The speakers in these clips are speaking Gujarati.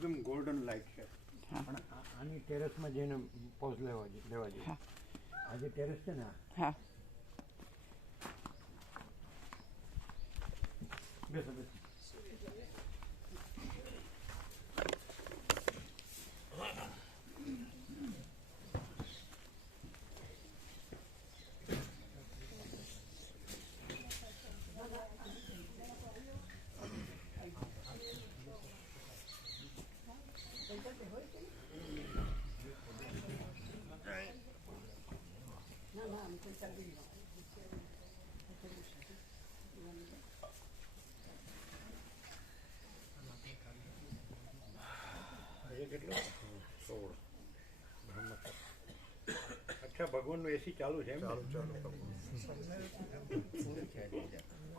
એકદમ ગોલ્ડન લાઈટ છે. પણ આની ટેરેસમાં જઈને પોઝ લેવા જોઈએ. આજે ટેરેસ છે ને હા બેસો બેસો. કેટલું 16 અચ્છા ભગવાનનું એસી ચાલુ છે એમ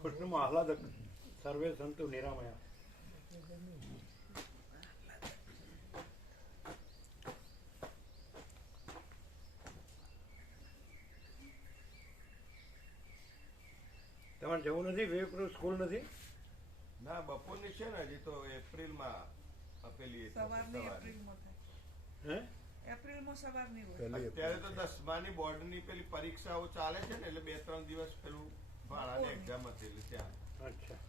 કૃષ્ણમાં આહલાદક સર્વે સંતુ નિરામયા. તમારે જવું નથી? વિવેકનું સ્કૂલ નથી? ના બપોરની છે ને હજી તો એપ્રિલમાં આપેલી એપ્રિલમાં સવારની હોય. અત્યારે તો 10માની બોર્ડની પેલી પરીક્ષાઓ ચાલે છે ને એટલે 2-3 દિવસ પેલું ભાણાની એક્ઝામ હતી એટલે ત્યાં. અચ્છા.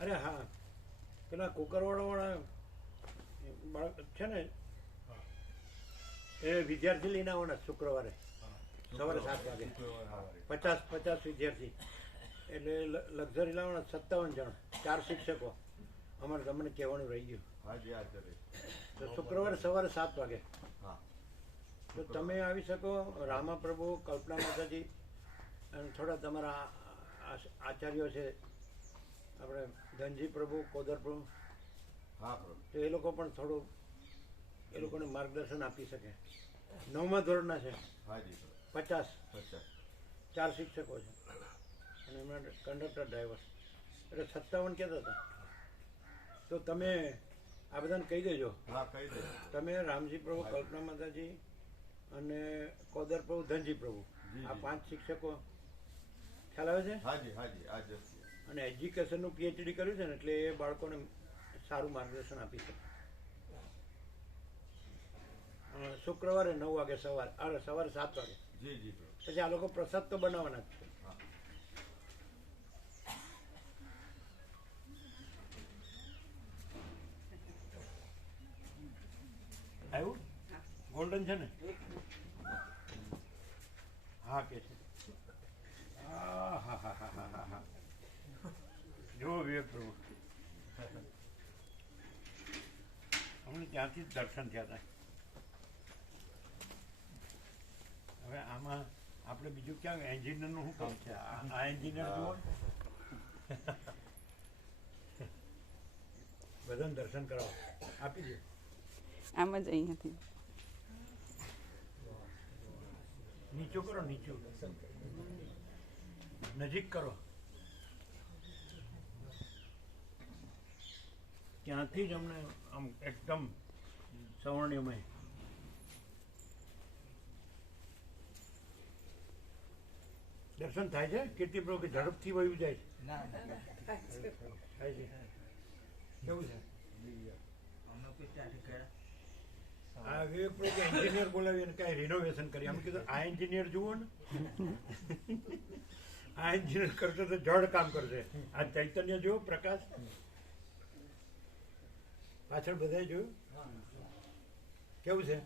અરે હા પેલા કુકરવાળા બાળક છે ને એ વિદ્યાર્થી લઈને આવવાના શુક્રવારે સવારે 7 વાગે. 50 વિદ્યાર્થી એટલે લક્ઝરી લાવવાના 57 જણ 4 શિક્ષકો. અમારે તમને કહેવાનું રહી ગયું. હાજી હાજર. તો શુક્રવારે સવારે 7 વાગે તો તમે આવી શકો. રામાપ્રભુ, કલ્પના માતાજી અને થોડા તમારા આચાર્યો છે આપણે ધનજી પ્રભુ, કોદર પ્રભુ, હા પ્રભુ, તો એ લોકો પણ થોડું એ લોકોને માર્ગદર્શન આપી શકે. 9મા ધોરણના છે. હાજી 50 4 શિક્ષકો છે અને એમના કંડક્ટર ડ્રાઈવર એટલે 57 કહેતા હતા. તો તમે આ બધાને કહી દેજો. હા કહી દેજો. તમે રામજી પ્રભુ, કલ્પના માતાજી અને કોદર પ્રભુ, ધનજી પ્રભુ આ 5 શિક્ષકો ખ્યાલ આવે છે? હાજી હાજી હાજર. અને એજ્યુકેશનનું પીએચડી કર્યું છે ને એટલે એ બાળકોને સારું માર્ગદર્શન આપી શકે. શુક્રવારે 9 વાગે સવારે 7 વાગે. જી જી. પછી આ લોકો પ્રસાદ તો બનાવવાના જ છે. આવ્યું? ગોલ્ડન છે ને? હા કે છે. હા હા હા હા હા હા. જો વિવેક પ્રભુ અમને ત્યાંથી જ દર્શન થયા હતા. હવે આમાં આપણે બીજું ક્યાં એન્જિનિયરનું શું કામ છે? આ એન્જિનિયર જુઓ બધાને દર્શન કરાવો. આપી દે આમ જ અહીંયાથી નીચું કરો, નીચું નજીક કરો. ત્યાંથી જ અમને આમ એકદમ સવર્ણ્યમય. દર્શન થાય છે? કીર્તિ પ્રભુ કે ઝડપથી વયું જાય છે? થાય છે. કેવું છે? આ વિવેક પ્રભુ એન્જિનિયર બોલાવી અને કાંઈ રિનોવેશન કરી. અમે કીધું આ એન્જિનિયર જુઓ ને, આ એન્જિનિયર કરશે તો જડ કામ કરશે. આ ચૈતન્ય જુઓ, પ્રકાશ પાછળ બધાએ જોયું. કેવું છે?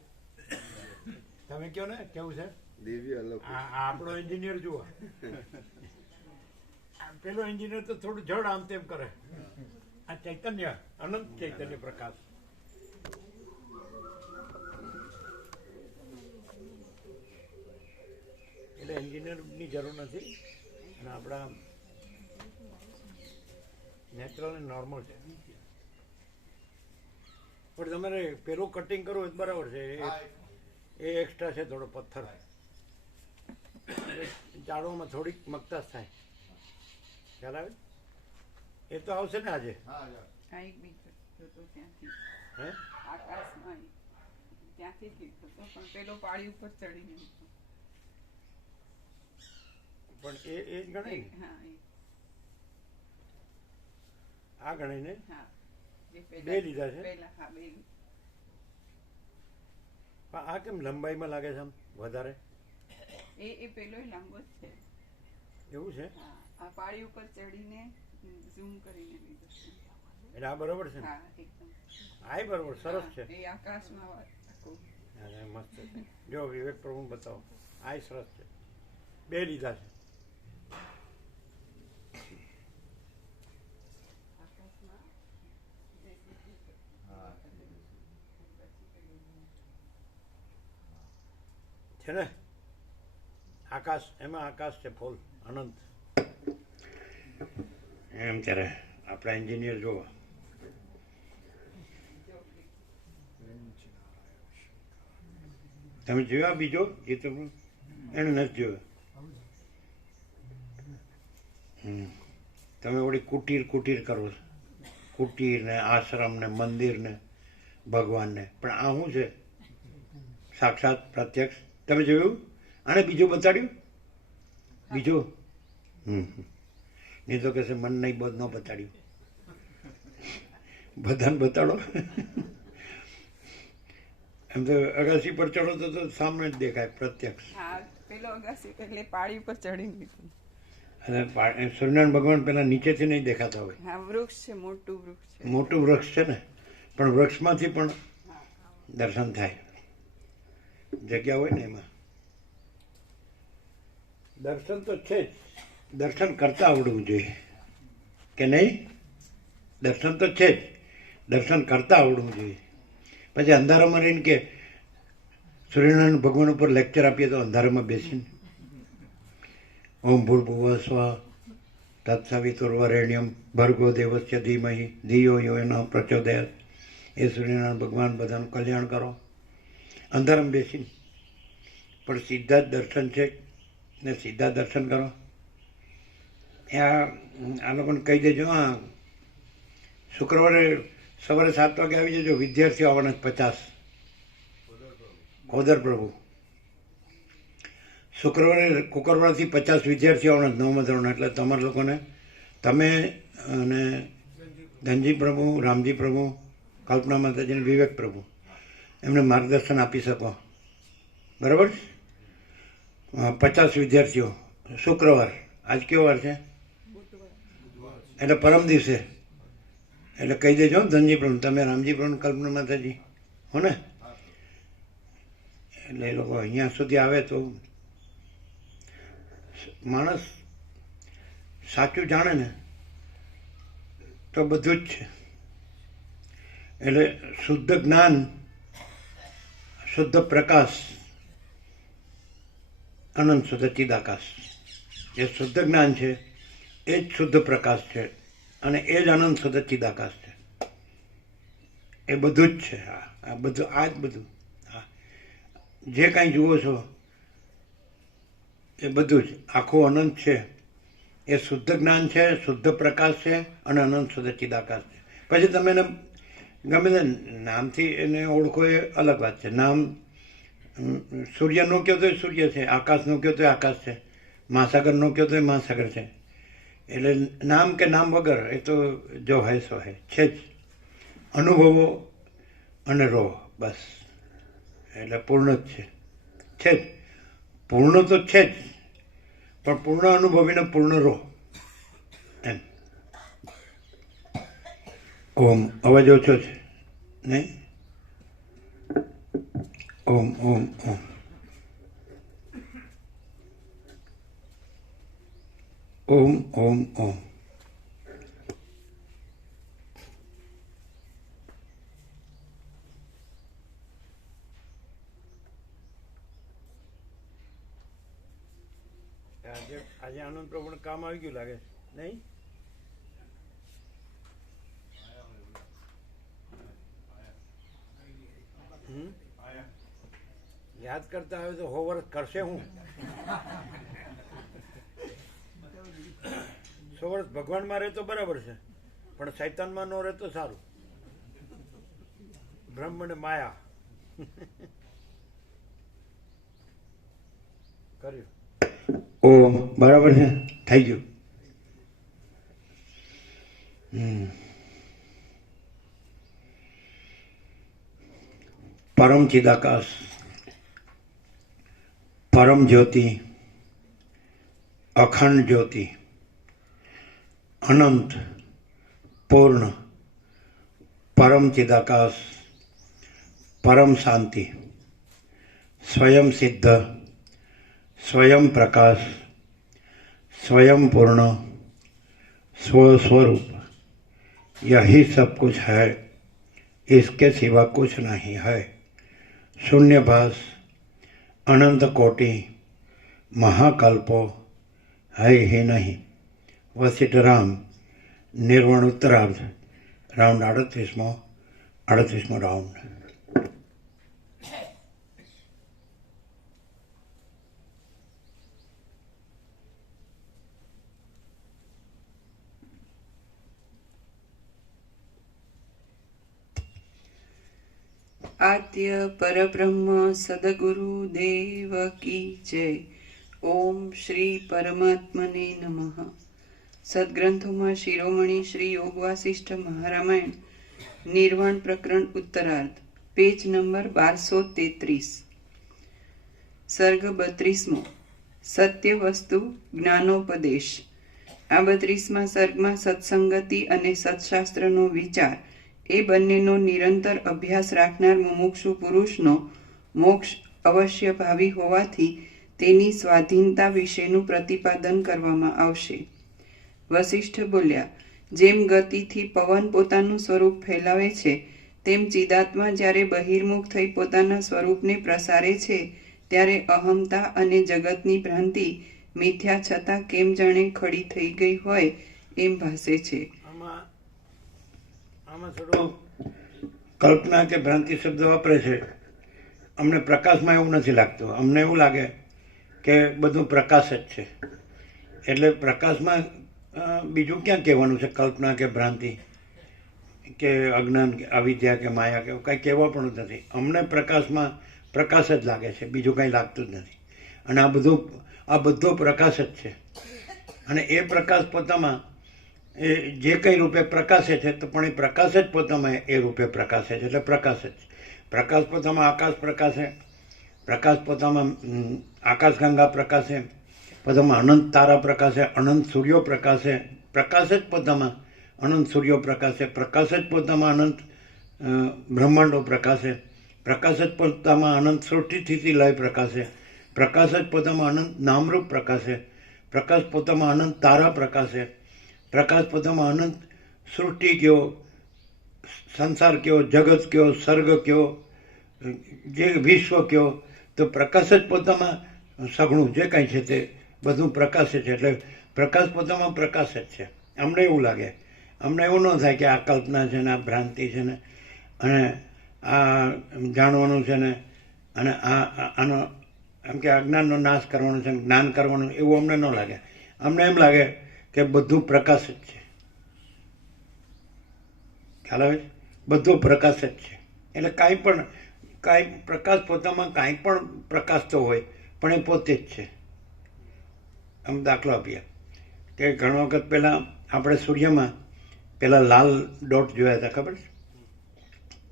તમે કહો ને કેવું છે? આપણો એન્જિનિયર જુઓ. પેલો એન્જિનિયર તો થોડું જડ આમ તેમ કરે. આ ચૈતન્ય, અનંત ચૈતન્ય પ્રકાશ. એટલે એન્જિનિયરની જરૂર નથી અને આપણા નેચરલ અને નોર્મલ છે. પણ તમારે પેલું કટિંગ કરવું જ બરાબર છે. એ એક્સ્ટ્રા છે થોડો પથ્થર. જાળવામાં થોડીક મગતાશ થાય. ખ્યાલ આવે? એ તો આવશે ને આજે. હે આકાશમાં ત્યાંથી જ લીધો હતો પણ પેલો પાળી ઉપર ચડીને પણ એ જ ગણાય ને? હા આ ગણાય ને? હા બે લીધા છે? પહેલા હા બે. પણ આ કેમ લંબાઈમાં લાગે છે આમ વધારે? એ પેલો લાંબો જ છે. એવું છે? હા, આ પાળી ઉપર ચડીને ઝૂમ કરીને લીધો છે. એટલે આ બરોબર છે ને? હા એકદમ. આ બરોબર, સરસ છે. હા, એ આકાશમાં આખું. અરે મસ્ત છે. જો વિવેક પ્રભુ બતાવો, આ સરસ છે. બે લીધા છે. આકાશમાં જે છે ને આકાશ, એમાં આકાશ છે ફૂલ અનંત એમ. ત્યારે આપણા એન્જિનિયર જુઓ, તમે જોયો આ બીજો એ તો એને નથી જોયો. તમે વળી કુટીર કરો છો, કુટીર ને આશ્રમ ને મંદિર ને ભગવાન ને, પણ આ શું છે? સાક્ષાત પ્રત્યક્ષ. તમે જોયું? આને બીજું બતાડ્યું? બીજું? નહીં તો કહેશે મન નહીં બધું ન બતાડ્યું. બધાને બતાડો. એમ તો અગાસી પર ચડો તો સામે જ દેખાય પ્રત્યક્ષ. હા, પેલો અગાસી એટલે પાળી ઉપર ચડીને લીધું. અને સૂર્યનારાયણ ભગવાન પેલા નીચેથી નહીં દેખાતા હોય. હા, વૃક્ષ છે, મોટું વૃક્ષ છે. મોટું વૃક્ષ છે ને, પણ વૃક્ષમાંથી પણ દર્શન થાય. જગ્યા હોય ને એમાં દર્શન તો છે જ. દર્શન કરતા આવડવું જોઈએ કે નહીં? દર્શન તો છે જ, દર્શન કરતા આવડવું જોઈએ. પછી અંધારામાં રહીને કે સૂર્યનારાયણ ભગવાન ઉપર લેક્ચર આપીએ તો અંધારામાં બેસીને ઓમ ભૂર્ભુવઃ સ્વઃ તત્સવિતુર્વરેણ્યમ ભર્ગો દેવસ્ય ધીમહિ ધિયો યો નઃ પ્રચોદયાત. એ સૂર્યનારાયણ ભગવાન બધાનું કલ્યાણ કરો અંધારામાં બેસીને. પણ સીધા જ દર્શન છે ને સીધા દર્શન કરો. આ લોકોને કહી દેજો. હા, શુક્રવારે સવારે 7 વાગે આવી જજો. વિદ્યાર્થીઓ આવવાના 50. ખોદર પ્રભુ શુક્રવારે કુકરવાડાથી 50 વિદ્યાર્થીઓ આવવાના 9મા ધોરણ. એટલે તમારા લોકોને, તમે અને ધનજી પ્રભુ, રામજી પ્રભુ, કલ્પના માતાજી અને વિવેક પ્રભુ એમને માર્ગદર્શન આપી શકો. બરાબર? 50 વિદ્યાર્થીઓ શુક્રવાર. આજ કેવો વાર છે? એટલે પરમ દિવસે. એટલે કહી દેજો ધનજી પ્રભુ, તમે રામજી પ્રભુ, કલ્પના માતાજી હો ને. એટલે એ લોકો અહીંયા સુધી આવે તો માણસ સાચું જાણે ને તો બધું જ છે. એટલે શુદ્ધ જ્ઞાન, શુદ્ધ પ્રકાશ, અનંત શુદ્ધ ચિદાકાશ. જે શુદ્ધ જ્ઞાન છે એ જ શુદ્ધ પ્રકાશ છે અને એ જ અનંત શુદ્ધ ચિદાકાશ છે. એ બધું જ છે. આ બધું, આ જ બધું. જે કાંઈ જુઓ છો એ બધું જ આખું અનંત છે. એ શુદ્ધ જ્ઞાન છે, શુદ્ધ પ્રકાશ છે અને અનંત શુદ્ધ ચિદાકાશ છે. પછી તમે એને ગમે તે નામથી એને ઓળખો એ અલગ વાત છે. નામ સૂર્યનો કહો તો એ સૂર્ય છે, આકાશનો કહો તો એ આકાશ છે, મહાસાગરનો કહો તો એ મહાસાગર છે. એટલે નામ કે નામ વગર એ તો જો હૈ સો હૈ છે જ. અનુભવો અને રહો, બસ. એટલે પૂર્ણ જ છે જ. પૂર્ણ તો છે જ, પણ પૂર્ણ અનુભવીને પૂર્ણ રહો એમ. ઓમ અવાજ ઓછો છે નહીં? ઓમ ઓમ ઓમ. ઓમ ઓમ ઓમ. આજે આનંદ પ્રભુને કામ આવી ગયું લાગે નહીં? યાદ કરતા આવે તો 100 વર્ષ કરશે. હું 100 વર્ષ ભગવાનમાં રહે તો બરાબર છે, પણ શૈતાનમાં ન રહે તો સારું. બ્રહ્મ ને માયા કર્યું. ઓમ બરાબર છે, થઈ ગયું. પરમ ચિદાકાશ, પરમ જ્યોતિ, અખંડ જ્યોતિ, અનંત, પૂર્ણ, પરમ ચિદાકાશ, પરમ શાંતિ, स्वयं सिद्ध, स्वयं प्रकाश, स्वयं पूर्ण, स्वस्वरूप, यही सब कुछ है, इसके सिवा कुछ नहीं है। शून्यभास, अनंत कोटि, महाकल्पो है ही नहीं। वशिष्ठ राम, निर्वाण उत्तरार्ध, राउंड 38मो राउंड। आद्य परब्रह्म सदगुरु देव की जय। ओम श्री परमात्मने नमः। સદગ્રંથોમાં શિરોમણી શ્રી યોગ વાસિષ્ઠ મહારામાયણ નિર્વાણ પ્રકરણ ઉત્તરાર્ધ, પેજ નંબર 1233, સર્ગ 32મો, સત્ય વસ્તુ જ્ઞાનોપદેશ। આ 32મા સર્ગમાં સત્સંગતિ અને સત્શાસ્ત્રનો વિચાર એ બંનેનો નિરંતર અભ્યાસ રાખનાર મુમુક્ષુ પુરુષનો મોક્ષ અવશ્ય ભાવી હોવાથી તેની સ્વાધીનતા વિશેનું પ્રતિપાદન કરવામાં આવશે। વસિષ્ઠ બોલ્યા, જેમ ગતિથી પવન પોતાનું સ્વરૂપ ફેલાવે છે, તેમ ચિદાત્મા જ્યારે બહિર્મુખ થઈ પોતાના સ્વરૂપને પ્રસારે છે, ત્યારે અહમતા અને જગતની ભ્રાંતિ મિથ્યા છતાં કેમ જાણે ખડી થઈ ગઈ હોય એમ ભાસે છે। આમાં થોડો કલ્પના કે ભ્રાંતિ શબ્દ વાપરે છે। અમને પ્રકાશમાં એવું નથી લાગતું, અમને એવું લાગે કે બધું પ્રકાશ જ છે। એટલે પ્રકાશમાં બીજું ક્યાં કહેવાનું છે? કલ્પના કે ભ્રાંતિ કે અજ્ઞાન કે અવિદ્યા કે માયા કે કંઈ કહેવા પણ નથી। અમને પ્રકાશમાં પ્રકાશ જ લાગે છે, બીજું કંઈ લાગતું જ નથી। અને આ બધો પ્રકાશ જ છે। અને એ પ્રકાશ પોતામાં એ જે કંઈ રૂપે પ્રકાશે છે, તો પણ એ પ્રકાશ જ પોતામાં એ રૂપે પ્રકાશે છે, એટલે પ્રકાશ જ। પ્રકાશ પોતામાં આકાશ પ્રકાશે, પ્રકાશ પોતામાં આકાશગંગા પ્રકાશે, પોતામાં અનંત તારા પ્રકાશે, અનંત સૂર્યો પ્રકાશે, પ્રકાશ જ પોતામાં અનંત સૂર્યો પ્રકાશે, પ્રકાશ જ પોતામાં અનંત બ્રહ્માંડો પ્રકાશે, પ્રકાશ જ પોતામાં અનંત સૃષ્ટિ સ્થિતિ લય પ્રકાશે, પ્રકાશ જ પોતામાં અનંત નામરૂપ પ્રકાશે, પ્રકાશ પોતામાં અનંત તારા પ્રકાશે, પ્રકાશ પોતામાં અનંત સૃષ્ટિ કયો, સંસાર કયો, જગત કયો, સર્ગ કયો, જે વિશ્વ કયો, તો પ્રકાશ જ પોતામાં સઘળું જે કાંઈ છે તે બધું પ્રકાશ છે। એટલે પ્રકાશ પોતામાં પ્રકાશ જ છે। અમને એવું લાગે, અમને એવું ન થાય કે આ કલ્પના છે ને, આ ભ્રાંતિ છે ને, અને આ જાણવાનું છે ને, અને આનો એમ કે અજ્ઞાનનો નાશ કરવાનો છે, જ્ઞાન કરવાનું, એવું અમને ન લાગે। અમને એમ લાગે કે બધું પ્રકાશ જ છે। ખ્યાલ આવે છે? બધો પ્રકાશ જ છે। એટલે કાંઈ પ્રકાશ પોતામાં કાંઈ પણ પ્રકાશતો હોય, પણ એ પોતે જ છે। આમ દાખલો આપીએ કે ઘણો વખત પહેલાં આપણે સૂર્યમાં પેલા લાલ ડોટ જોયા હતા, ખબર છે?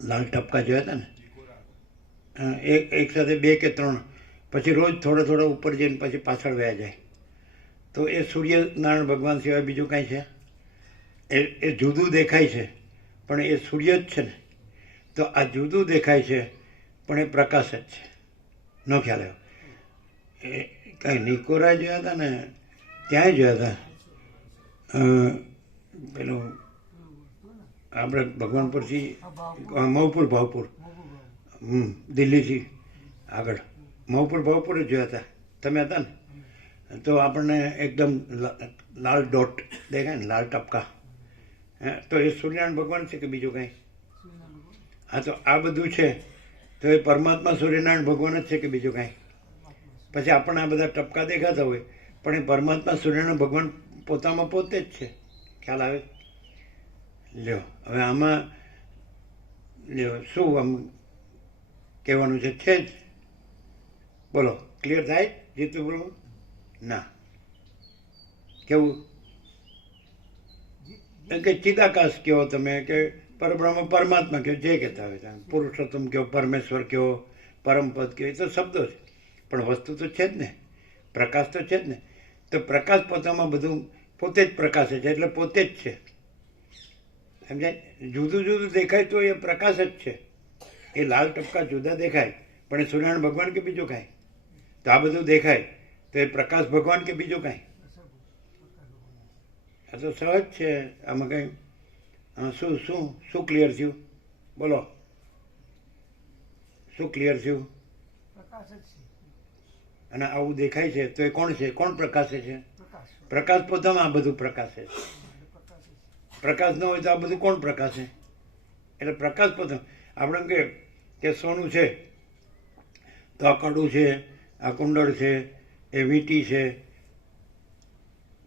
લાલ ટપકા જોયા હતા ને? એક સાથે 2 કે 3, પછી રોજ થોડો ઉપર જઈને પછી પાછળ વયા જાય। તો એ સૂર્યનારાયણ ભગવાન સિવાય બીજું કાંઈ છે? એ જુદું દેખાય છે, પણ એ સૂર્ય જ છે ને। તો આ જુદું દેખાય છે, પણ એ પ્રકાશ જ છે। ન ખ્યાલ આવ્યો? એ કાંઈ નિકોરા જોયા હતા ને, ત્યાંય જોયા હતા, પેલું આપણે ભગવાનપુરથી ભાવપુર દિલ્હીથી આગળ ભાવપુર જ જોયા હતા, તમે હતા ને? તો આપણને એકદમ લાલ ડોટ દેખાય ને, લાલ ટપકા, તો એ સૂર્યનારાયણ ભગવાન છે કે બીજું કાંઈ? હા, તો આ બધું છે, તો એ પરમાત્મા સૂર્યનારાયણ ભગવાન જ છે કે બીજું કાંઈ? પછી આપણને આ બધા ટપકા દેખાતા હોય, પણ એ પરમાત્મા સૂર્યનારાયણ ભગવાન પોતામાં પોતે જ છે। ખ્યાલ આવે? લ્યો, હવે આમાં લ્યો શું આમ કહેવાનું છે? છે જ, બોલો, ક્લિયર થાય? જીતું બોલો ના, કેવું કે ચિદાકાશ કહો તમે, કે પરબ્રહ્મ પરમાત્મા કહો, જે કહેતા હોય તમે, પુરુષોત્તમ કહો, પરમેશ્વર કહો, પરમપદ કહો, એ તો શબ્દો છે, પણ વસ્તુ તો છે જ ને, પ્રકાશ તો છે જ ને. તો પ્રકાશ પોતામાં બધું પોતે જ પ્રકાશે છે, એટલે પોતે જ છે. સમજાય? જુદું જુદું દેખાય તો એ પ્રકાશ જ છે. એ લાલ ટપકા જુદા દેખાય, પણ એ સૂર્યનારાયણ ભગવાન કે બીજું કાંઈ? તો આ બધું દેખાય તો એ પ્રકાશ ભગવાન કે બીજું કાંઈ? આ તો સહજ છે. આમાં કંઈ શું શું શું ક્લિયર થયું? બોલો, શું ક્લિયર થયું? પ્રકાશ જ છે. અને આવું દેખાય છે તો એ કોણ છે? કોણ પ્રકાશે છે? પ્રકાશ પ્રકાશ પોતામાં આ બધું પ્રકાશે છે. પ્રકાશ જ છે. પ્રકાશ ન હોય તો આ બધું કોણ પ્રકાશે? એટલે પ્રકાશ પોતે. આપણે એમ કે સોનું છે તો આ કડું છે, આ કુંડળ છે, એ વીંટી છે,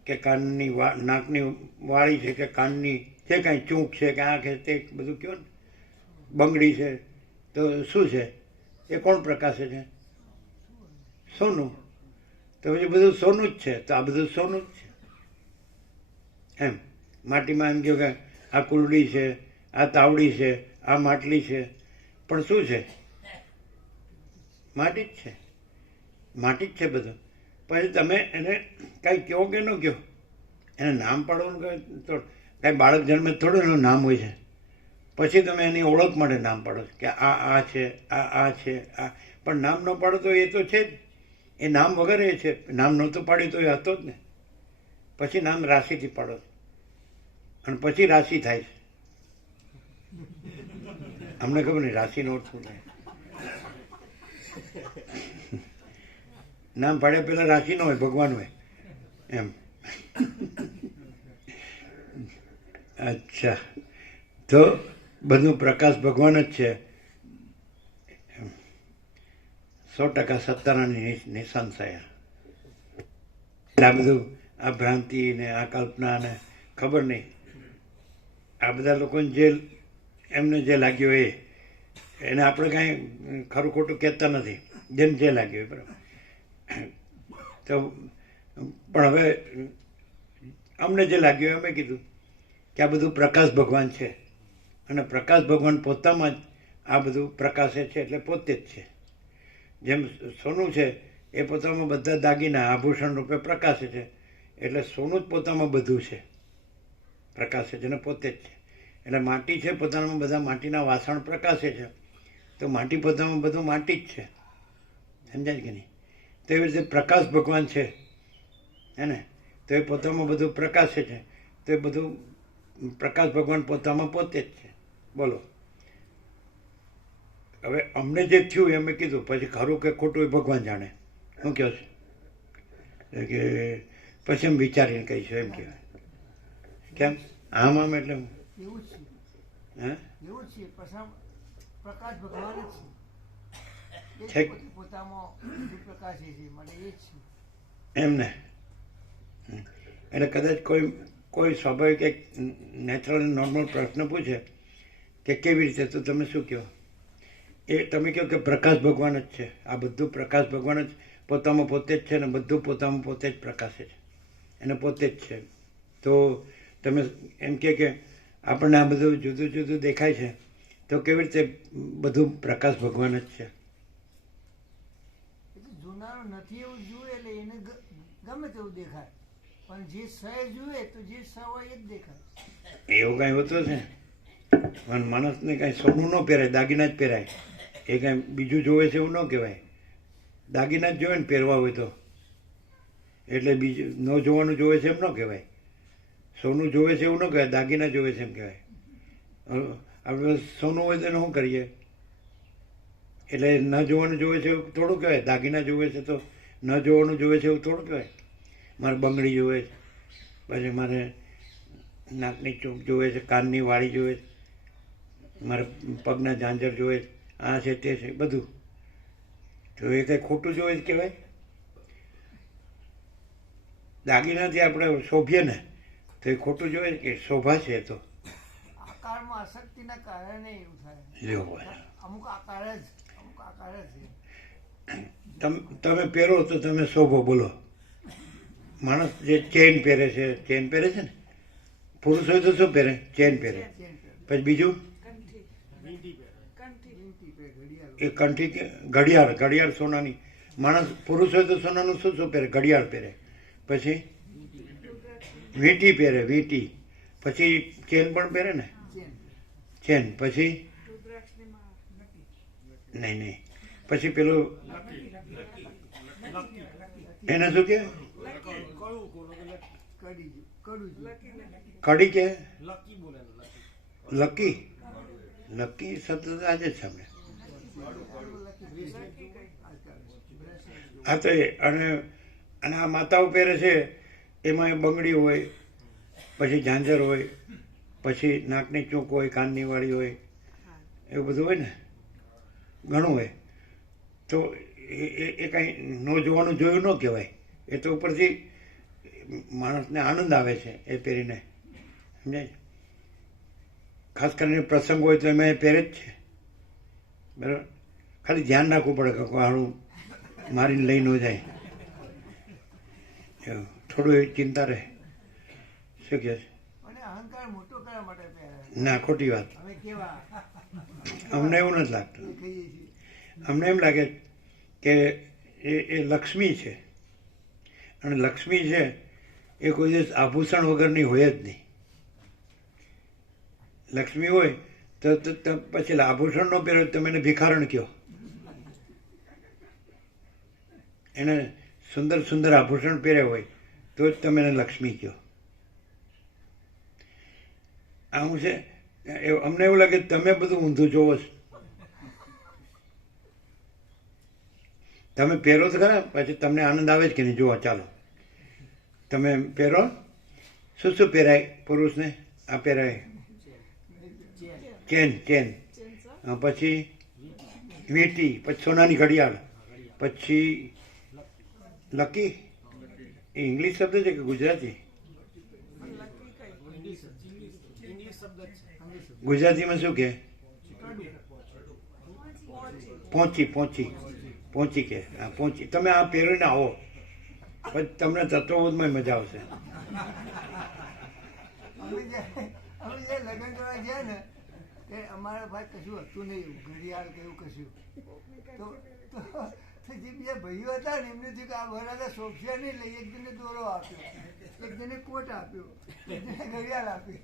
કે કાનની નાકની વાળી છે, કે કાનની જે કાંઈ ચૂંક છે, કે આંખ છે, તે બધું કહો ને, બંગડી છે, તો શું છે? એ કોણ પ્રકાશે છે? સોનું. તો પછી બધું સોનું જ છે. તો આ બધું સોનું જ છે. એમ માટીમાં એમ કહો કે આ કુરડી છે, આ તાવડી છે, આ માટલી છે, પણ શું છે? માટી જ છે. માટી જ છે બધું. પછી તમે એને કાંઈ કહો કે ન કહો, એને નામ પાડવાનું કહે તો કાંઈ બાળક જન્મે થોડું એનું નામ હોય છે. પછી તમે એની ઓળખ માટે નામ પાડો છો કે આ છે, આ છે, આ. પણ નામ ન પાડો તો એ તો છે જ. એ નામ વગર એ છે. નામ નહોતું પાડ્યું તો એ હતો જ ને. પછી નામ રાશિથી પાડો છો, અને પછી રાશિ થાય છે. અમને ખબર નહીં રાશિનો અર્થ શું થાય. નામ પાડ્યા પહેલા રાશિ ન હોય, ભગવાન હોય એમ. અચ્છા, તો બધું પ્રકાશ ભગવાન જ છે. 100% સત્તારાની નિશાન થયા. આ બધું આ ભ્રાંતિ ને આ કલ્પના ને ખબર નહીં, આ બધા લોકોને જે એમને જે લાગ્યો એને આપણે કાંઈ ખરું ખોટું કહેતા નથી, જેમ જે લાગ્યું એ બરાબર. તો પણ હવે અમને જે લાગ્યું અમે કીધું કે આ બધું પ્રકાશ ભગવાન છે, અને પ્રકાશ ભગવાન પોતામાં જ આ બધું પ્રકાશે છે, એટલે પોતે જ છે. જેમ સોનું છે એ પોતામાં બધા દાગીના આભૂષણ રૂપે પ્રકાશે છે, એટલે સોનું જ પોતામાં બધું છે, પ્રકાશે છે, અને પોતે જ છે. એટલે માટી છે, પોતાનામાં બધા માટીના વાસણ પ્રકાશે છે, તો માટી પોતામાં બધું માટી જ છે. સમજાય કે નહીં? તો એવી રીતે પ્રકાશ ભગવાન છે હે ને, તો એ પોતામાં બધું પ્રકાશે છે, તો એ બધું પ્રકાશ ભગવાન પોતામાં પોતે જ છે. બોલો, હવે અમને જે થયું એમ મેં કીધું, પછી ખરું કે ખોટું એ ભગવાન જાણે. શું કહો છો? કે પછી એમ વિચારીને કહીશું એમ કહેવાય. કેમ? આમ એટલે એવું જ છે. હે એવું જ છે. પ્રકાશ ભગવાન જ છે. છે. પોતામાં બધું પ્રકાશ છે, માટે એ જ છે. એમને એટલે કદાચ કોઈ સ્વાભાવિક એક નેચરલ નોર્મલ પ્રશ્ન પૂછે કે કેવી રીતે, તો તમે શું કહો? એ તમે કહો કે પ્રકાશ ભગવાન જ છે. આ બધું પ્રકાશ ભગવાન જ પોતામાં પોતે જ છે, ને બધું પોતામાં પોતે જ પ્રકાશે છે, એને પોતે જ છે. તો તમે એમ કે આપણને આ બધું જુદું જુદું દેખાય છે, તો કેવી રીતે બધું પ્રકાશ ભગવાન જ છે? જોનારો નથી એવું જુએ એટલે એને ગમે તેવું દેખાય, પણ જે સહજ જુએ તો જે સ હોય એ જ દેખાય. એવું કાંઈ હોતું છે? પણ માણસને કાંઈ સોનું ન પહેરાય, દાગીના જ પહેરાય. એ કાંઈ બીજું જોવે છે એવું ન કહેવાય. દાગીના જ જોવે ને પહેરવા હોય તો, એટલે બીજું ન જોવાનું જોવે છે એમ ન કહેવાય. સોનું જોવે છે એવું ન કહેવાય, દાગીના જોવે છે એમ કહેવાય. આપણે સોનું હોય તો એને શું કરીએ? એટલે ન જોવાનું જોવે છે એવું થોડું કહેવાય. દાગીના જોવે છે તો ન જોવાનું જોવે છે એવું થોડું કહેવાય. મારે બંગડી જોવે છે, પછી મારે નાકની ચૂંક જોવે છે, કાનની વાળી જોવે છે, મારે પગના ઝાંઝર જોવે છે, આ છે તે છે બધું. તો એ કંઈ ખોટું જોવે જ કહેવાય? દાગીનાથી આપણે શોભીએ ને તો એ ખોટું જોવે કે શોભા છે? તો આકારમાં આસક્તિના કારણે એવું થાય. લ્યો, અમુક આકાર જ છે. તમે પહેરો તો તમે શોભો. બોલો, માણસ જે ચેન પહેરે છે ને, પુરુષ હોય તો શું પહેરે? ચેન પહેરે. પછી બીજું વિનંતી પે ઘડિયાળ એ કંઠી કે ઘડિયાળ, ઘડિયાળ સોનાની. માણસ પુરુષ હોય તો સોનાનું શું શું પહેરે? ઘડિયાળ પહેરે. પછી વીંટી પહેરે, વીંટી. પછી ચેન પણ પહેરે ને, ચેન ચેન. પછી નહીં, પછી પેલું એને શું કે? કડી કે લકી? લકી શબ્દ તો આજે જ સાંભળે. હા તો અને આ માતાઓ પહેરે છે એમાં બંગડી હોય, પછી ઝાંઝર હોય, પછી નાકની ચૂંક હોય, કાનની વાળી હોય, એવું બધું હોય ને, ઘણું હોય. તો એ કાંઈ ન જોવાનું જોયું ન કહેવાય. એ તો ઉપરથી માણસને આનંદ આવે છે એ પહેરીને, સમજાય? ખાસ કરીને પ્રસંગ હોય તો એમાં એ પહેરે જ છે, બરાબર. ખાલી ધ્યાન રાખવું પડે કે હારું મારીને લઈ ન જાય, એવું થોડું એ ચિંતા રહે. શું કહે છે? અને અહંકાર મોટો કરવા માટે પહેરે. ના, ખોટી વાત. અમે કેવા અમને એવું નથી લાગતું. કહીએ છીએ. અમને એમ લાગે કે એ લક્ષ્મી છે, અને લક્ષ્મી છે એ કોઈ દિવસ આભૂષણ વગરની હોય જ નહીં. લક્ષ્મી હોય તો પછી આભૂષણ ન પહેરો તમે એને ભિખારણ કહો. એને સુંદર સુંદર આભૂષણ પહેર્યા હોય તો જ તમે એને લક્ષ્મી કહો. આમ છે. અમને એવું લાગે તમે બધું ઊંધું જોવો છો. તમે પહેરો તો ખરા, પછી તમને આનંદ આવે જ કે નહીં? જુઓ, ચાલો તમે પહેરો. શું શું પહેરાય પુરુષને? આ પહેરાય ચેન, ચેન. પછી વીંટી, પછી સોનાની ઘડિયાળ, પછી લકી. એ ઇંગ્લિશ શબ્દ છે કે ગુજરાતી? ગુજરાતીમાં શું કે? પહોંચી, પહોંચી, પહોંચી કે. હા, પહોંચી. તમે આ પહેરીને આવો પછી તમને તત્વબોધમાં મજા આવશે. અમે જ્યારે લગ્ન કરવા ગયા ને તે અમારા ભાઈ કશું હતું નહીં, ઘડિયાળ કે એવું કશું. તો જે બીજા ભાઈઓ હતા ને એમને થયું કે આ વરાડા સોફિયા નહીં લઈ. એક જણે દોરો આપ્યો, એક જણે કોટ આપ્યો, એક જણે ઘડિયાળ આપી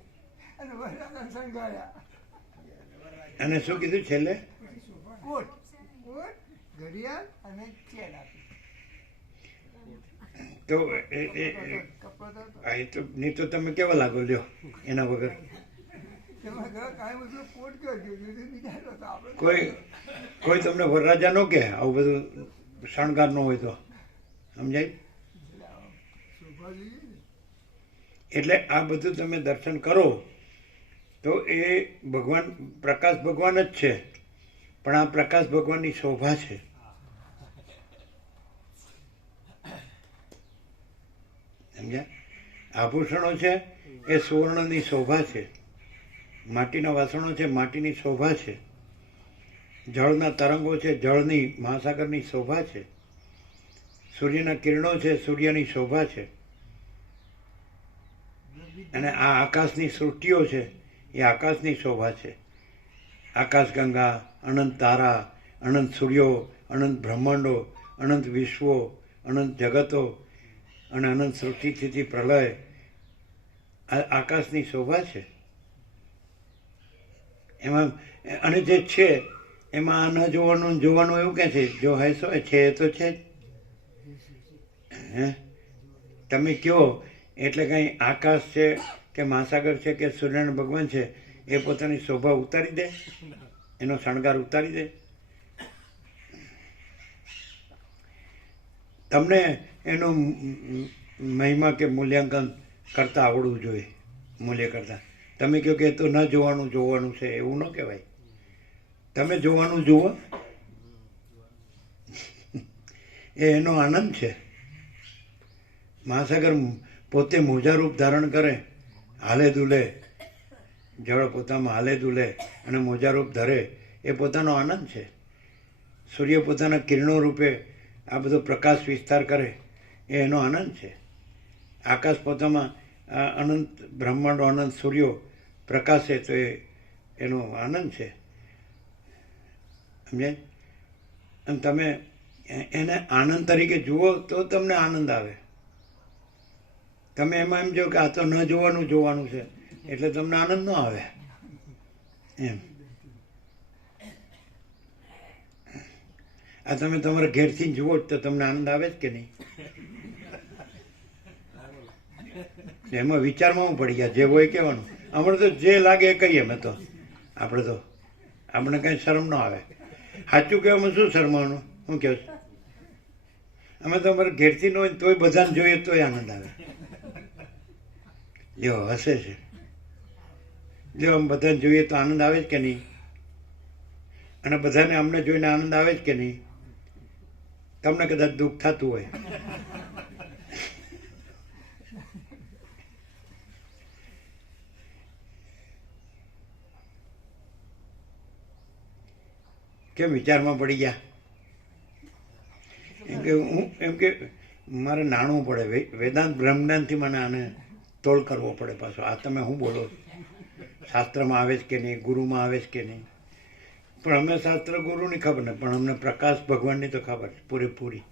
અને વરાડા શણગાર્યા. અને શું કીધું છેલ્લે? કોટ, કોટ, ઘડિયાળ અને ચેન આપી. તો કપડો તો હા, એ તો નહીં તો તમે કેવા લાગો લ્યો એના વગર? તેમાં કાંઈ બધું કોટ કરજો, બીજા તો આપણે કોઈ તમને વરરાજા ન કહે આવું બધું શણગાર ન હોય તો, સમજાય? શોભા જોઈએ ને. એટલે આ બધું તમે દર્શન કરો તો એ ભગવાન, પ્રકાશ ભગવાન જ છે, પણ આ પ્રકાશ ભગવાનની શોભા છે. સમજ્યા? આભૂષણો છે એ સુવર્ણની શોભા છે, માટીના વાસણો છે માટીની શોભા છે, જળના તરંગો છે જળની, મહાસાગરની શોભા છે, સૂર્યના કિરણો છે સૂર્યની શોભા છે, અને આ આકાશની સૃષ્ટિઓ છે એ આકાશની શોભા છે. આકાશગંગા, અનંત તારા, અનંત સૂર્યો, અનંત બ્રહ્માંડો, અનંત વિશ્વો, અનંત જગતો અને અનંત સૃષ્ટિ સ્થિતિ પ્રલય આ આકાશની શોભા છે. એમાં અને જે છે એમાં ન જોવાનું જોવાનું એવું કે છે? જો હે સો છે એ તો છે જ. હે તમે કયો એટલે કંઈ આકાશ છે કે મહાસાગર છે કે સૂર્યનારાયણ ભગવાન છે એ પોતાની શોભા ઉતારી દે, એનો શણગાર ઉતારી દે? તમને એનું મહિમા કે મૂલ્યાંકન કરતા આવડવું જોઈએ. મૂલ્ય કરતા તમે કહો કે એ તો ન જોવાનું જોવાનું છે, એવું ન કહેવાય. તમે જોવાનું જુઓ, એ એનો આનંદ છે. મહાસાગર પોતે મોજા રૂપ ધારણ કરે, હાલે દુલે, જળ પોતામાં હાલે દુલે અને મોજા રૂપ ધરે, એ પોતાનો આનંદ છે. સૂર્ય પોતાના કિરણો રૂપે આ બધો પ્રકાશ વિસ્તાર કરે, એ એનો આનંદ છે. આકાશ પોતામાં અનંત બ્રહ્માંડો, અનંત સૂર્યો પ્રકાશે તો એ એનો આનંદ છે, સમજે? અને તમે એને આનંદ તરીકે જુઓ તો તમને આનંદ આવે. તમે એમાં એમ જો કે આ તો ન જોવાનું છે એટલે તમને આનંદ ન આવે એમ. આ તમે તમારા ઘેરથી જુઓ તો તમને આનંદ આવે જ કે નહીં? એમાં વિચારમાં પડી ગયા, જે હોય કહેવાનું. હમણાં તો જે લાગે એ કહીએ. મેં તો આપણે કઈ શરમ ન આવે. સાચું કહેવામાં શું શરમાવાનું? શું કહે? અમે તો અમારે ઘેરથી ન હોય તોય બધાને જોઈએ તોય આનંદ આવે. જો હસે છે, જો આમ બધાને જોઈએ તો આનંદ આવે જ કે નહીં? અને બધાને અમને જોઈને આનંદ આવે જ કે નહીં? તમને કદાચ દુઃખ થતું હોય. કેમ વિચારમાં પડી ગયા? એમ કે મારે નાણવું પડે. વેદાંત બ્રહ્મજ્ઞાનથી મને આને તોલ કરવો પડે પાછો. આ તમે શું બોલો? શાસ્ત્રમાં આવે છે કે નહીં, ગુરુમાં આવે છે કે નહીં? પણ અમે શાસ્ત્ર ગુરુની ખબર નહીં, પણ અમને પ્રકાશ ભગવાનની તો ખબર છે પૂરેપૂરી.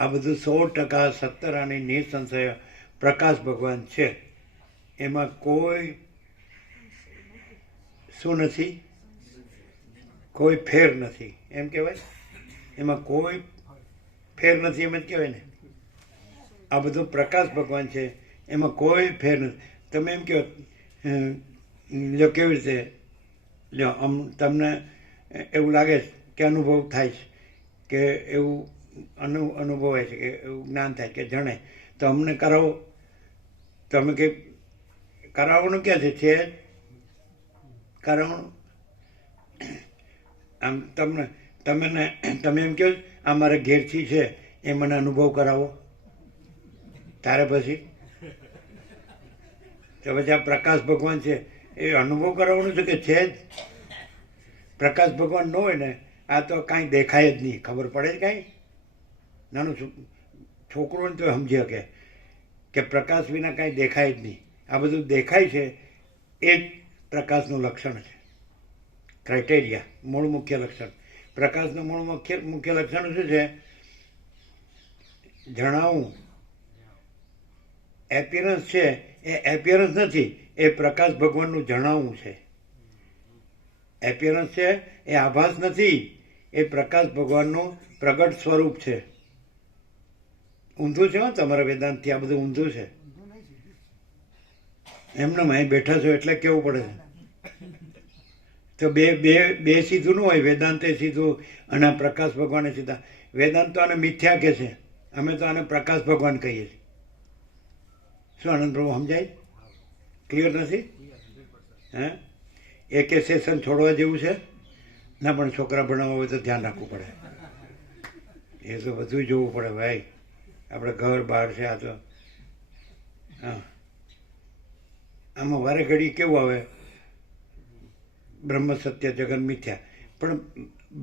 આ બધું 100% સત્તર અને નિસંશય પ્રકાશ ભગવાન છે. એમાં કોઈ શું નથી? કોઈ ફેર નથી, એમ કહેવાય. એમાં કોઈ ફેર નથી, એમ જ કહેવાય ને. આ બધું પ્રકાશ ભગવાન છે, એમાં કોઈ ફેર નથી. તમે એમ કહો જો કેવી રીતે જો તમને એવું લાગે છે કે અનુભવ થાય છે કે એવું અનુભવાય છે કે એવું જ્ઞાન થાય કે જણે તો અમને કરાવો. તો અમે કંઈ કરાવવાનું ક્યાં છે કરાવવાનું? આમ તમે એમ કહો આ મારા ઘેરથી છે એ મને અનુભવ કરાવો. તારે પછી તો પછી આ પ્રકાશ ભગવાન છે એ અનુભવ કરાવવાનું છે કે છે જ? પ્રકાશ ભગવાન ન હોય ને આ તો કાંઈ દેખાય જ નહીં. ખબર પડે જ કાંઈ? નાનું છોકરું તો સમજી શકે કે પ્રકાશ વિના કાંઈ દેખાય જ નહીં. આ બધું દેખાય છે એ જ પ્રકાશનું લક્ષણ છે. ક્રાઇટેરિયા, મૂળ મુખ્ય લક્ષણ. પ્રકાશનું મૂળ મુખ્ય લક્ષણ શું છે? જણાવું. એપિયરન્સ છે એ એપિયરન્સ નથી, એ પ્રકાશ ભગવાનનું જણાવવું છે. એપિયરન્સ છે એ આભાસ નથી, એ પ્રકાશ ભગવાનનું પ્રગટ સ્વરૂપ છે. ઊંધું છે તમારા વેદાંતથી આ બધું ઊંધું છે. એમને અહીં બેઠા છો એટલે કેવું પડે છે. તો બે સીધું ન હોય. વેદાંતે સીધું અને પ્રકાશ ભગવાને સીધા. વેદાંત તો આને મિથ્યા કહે છે, અમે તો આને પ્રકાશ ભગવાન કહીએ છીએ. શું આનંદ પ્રભુ સમજાય? ક્લિયર નથી? હે એક સેશન છોડવા જેવું છે? ના, પણ છોકરા ભણાવવા હોય તો ધ્યાન રાખવું પડે. એ તો બધું જોવું પડે ભાઈ. આપણે ઘર બહાર છે આ તો. હા, આમાં વારે ઘડી કેવું આવે? બ્રહ્મ સત્ય જગત મિથ્યા. પણ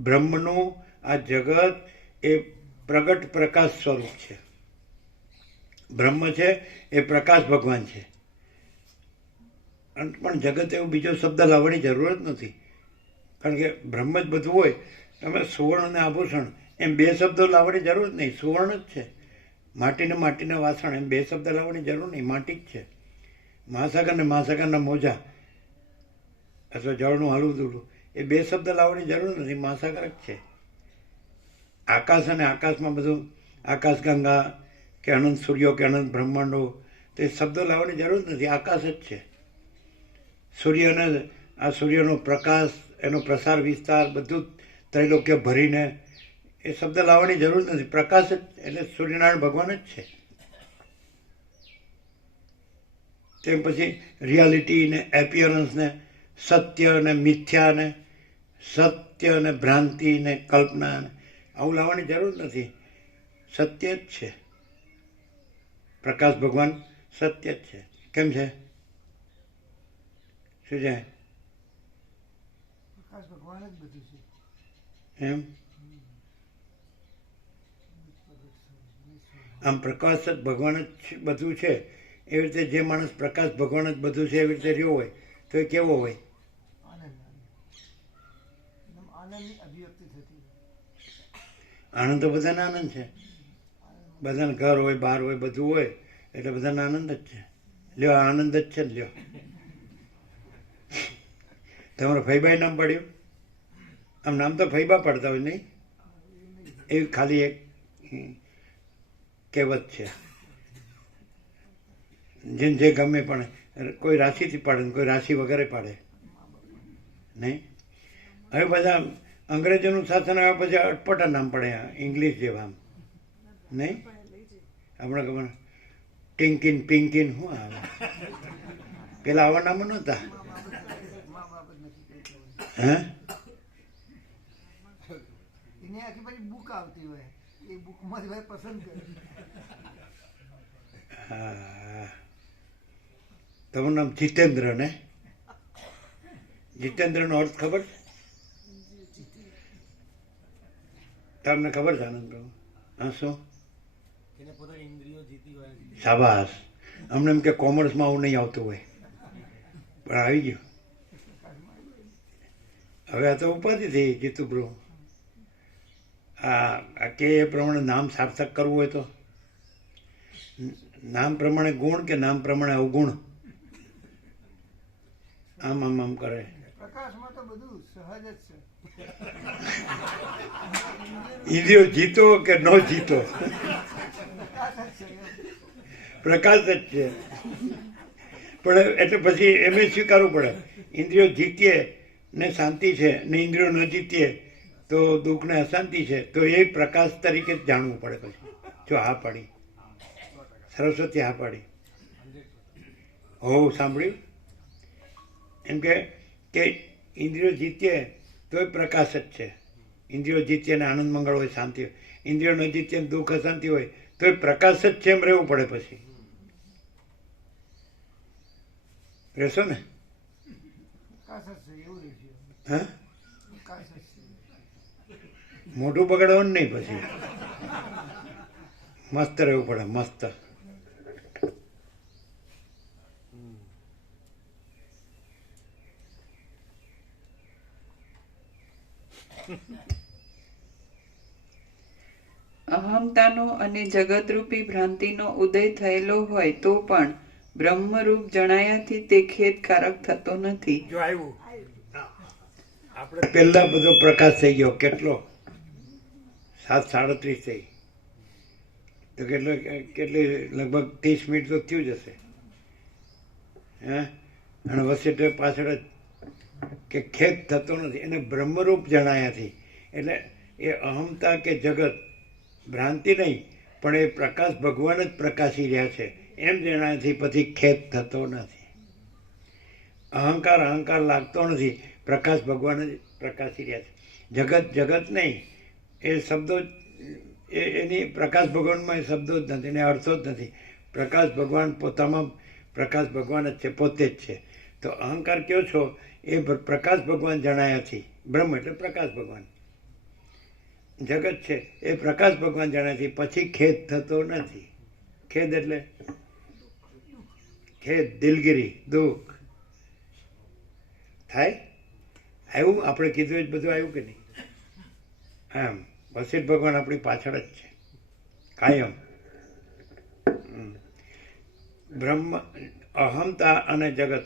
બ્રહ્મનું આ જગત એ પ્રગટ પ્રકાશ સ્વરૂપ છે. બ્રહ્મ છે એ પ્રકાશ ભગવાન છે. પણ જગત એવું બીજો શબ્દ લાવવાની જરૂર જ નથી, કારણ કે બ્રહ્મ જ બધું હોય. તમે સુવર્ણ અને આભૂષણ એમ બે શબ્દો લાવવાની જરૂર જ નહીં. સુવર્ણ જ છે. માટીના વાસણ એમ બે શબ્દ લાવવાની જરૂર નહીં, માટી જ છે. મહાસાગર ને મહાસાગરના મોજા અથવા જળનું હલવું દૂરવું એ બે શબ્દ લાવવાની જરૂર નથી, મહાસાગર જ છે. આકાશ અને આકાશમાં બધું આકાશ ગંગા કે અનંત સૂર્યો કે અનંત બ્રહ્માંડો તો એ શબ્દો લાવવાની જરૂર નથી, આકાશ જ છે. સૂર્યને આ સૂર્યનો પ્રકાશ, એનો પ્રસાર વિસ્તાર બધું ત્રૈલોક્ય ભરીને એ શબ્દ લાવવાની જરૂર નથી, પ્રકાશ જ એટલે સૂર્યનારાયણ ભગવાન જ છે. તેમ પછી રિયાલિટી ને એપિયરન્સ ને સત્ય અને મિથ્યા ને સત્ય અને ભ્રાંતિ ને કલ્પના ને આવું લાવવાની જરૂર નથી. સત્ય જ છે. પ્રકાશ ભગવાન સત્ય જ છે. કેમ છે? શું છે? પ્રકાશ ભગવાન જ બધું છે. એમ આમ પ્રકાશ જ ભગવાન જ બધું છે. એવી રીતે જે માણસ પ્રકાશ ભગવાન જ બધું છે એવી રીતે રહ્યો હોય તો એ કેવો હોય? આનંદની અભિવ્યક્તિ થતી હોય. આનંદ તો બધાને આનંદ છે, બધાને ઘર હોય બહાર હોય બધું હોય એટલે બધાને આનંદ જ છે. લ્યો આનંદ જ છે ને. લ્યો તમારા ફૈબાઈ નામ પડ્યું? આમ નામ તો ફૈબા પડતા હોય નહીં, એ ખાલી એક કહેવત છે. જેને જે ગમે પણ કોઈ રાશિથી પાડે ને કોઈ રાશિ વગેરે પાડે નહીં. હવે બધા અંગ્રેજોનું શાસન આવ્યા પછી અટપટા નામ પડે ઇંગ્લિશ જેવા આમ નહીં. હમણાં ખબર ટિંકિન પિંકિન શું આવે, પેલા આવા નામો નહોતા. મા બાપ જ નથી કહેતા હોય. હે એની આખી પછી બુક આવતી હોય, એ બુકમાંથી ભાઈ પસંદ કરે. હા, તમારું નામ જીતેન્દ્ર ને? જીતેન્દ્રનો અર્થ ખબર છે તમને? ખબર છે આનંદ પ્રભુ? હા, શું? શાબાશ. અમને એમ કે કોમર્સમાં આવું નહીં આવતું હોય, પણ આવી ગયું. હવે આ તો ઉપાધિ થઈ જીતુ પ્રભુ. આ કે એ પ્રમાણે નામ સાર્થક કરવું હોય તો નામ પ્રમાણે ગુણ કે નામ પ્રમાણે અવગુણ? આમ આમ આમ કરે. પ્રકાશમાં તો બધું સહજ જ છે. ઇન્દ્રિયો જીતો કે ન જીતો, પ્રકાશ જ છે એમ. પ્રકાશ જ છે. પણ એટલે પછી એમ સ્વીકારવું પડે, ઇન્દ્રિયો જીતીએ ને શાંતિ છે ને ઇન્દ્રિયો ન જીતીએ તો દુઃખ ને અશાંતિ છે, તો એ પ્રકાશ તરીકે જ જાણવું પડે. પછી જો હા પાડી સરસ્વતી, હા પાડી. હો સાંભળ્યું? એમ કે ઇન્દ્રિયો જીતીએ તો એ પ્રકાશ જ છે. ઇન્દ્રિયો જીતીએ ને આનંદ મંગળ હોય, શાંતિ હોય. ઇન્દ્રિયો ન જીતીએ ને દુઃખ અશાંતિ હોય તો એ પ્રકાશ જ છે એમ રહેવું પડે. પછી રહેશો ને? પ્રકાશ જ છે એવું રહેશે. હા, પ્રકાશ જ છે. મોઢું બગાડવાનું નહીં. પછી મસ્ત રહેવું પડે, મસ્ત. અહમતાનો અને જગતરૂપી ભ્રાંતિનો ઉદય થયેલો હોય તો પણ બ્રહ્મરૂપ જણાયાથી તે ખેદકારક થતો નથી. જો આવ્યું આપણે પહેલા બધો પ્રકાશ થઈ ગયો. કેટલો? 7:37 થઈ તો કેટલી લગભગ 30 મિનિટ તો થયું જ હશે. હે, અને વચ્ચે પાછળ જ કે ખેદ થતો નથી, એને બ્રહ્મરૂપ જણાયાથી. એટલે એ અહમતા કે જગત ભ્રાંતિ નહીં, પણ એ પ્રકાશ ભગવાન જ પ્રકાશી રહ્યા છે એમ જણાયાથી પછી ખેદ થતો નથી. અહંકાર લાગતો નથી, પ્રકાશ ભગવાન જ પ્રકાશી રહ્યા છે. જગત જગત નહીં, એ શબ્દો એની પ્રકાશ ભગવાનમાં એ શબ્દો જ નથી, એને અર્થો જ નથી. પ્રકાશ ભગવાન પોતામાં પ્રકાશ ભગવાન જ છે, પોતે જ છે. તો અહંકાર કયો છો એ પ્રકાશ ભગવાન જણાયાથી, બ્રહ્મ એટલે પ્રકાશ ભગવાન, જગત છે એ પ્રકાશ ભગવાન જણાયાથી પછી ખેદ થતો નથી. ખેદ એટલે ખેદ, દિલગીરી, દુઃખ થાય. આવ્યું? આપણે કીધું જ બધું આવ્યું કે નહીં? આમ વસિષ્ઠ ભગવાન આપણી પાછળ જ છે કાયમ. બ્રહ્મ, અહમતા અને જગત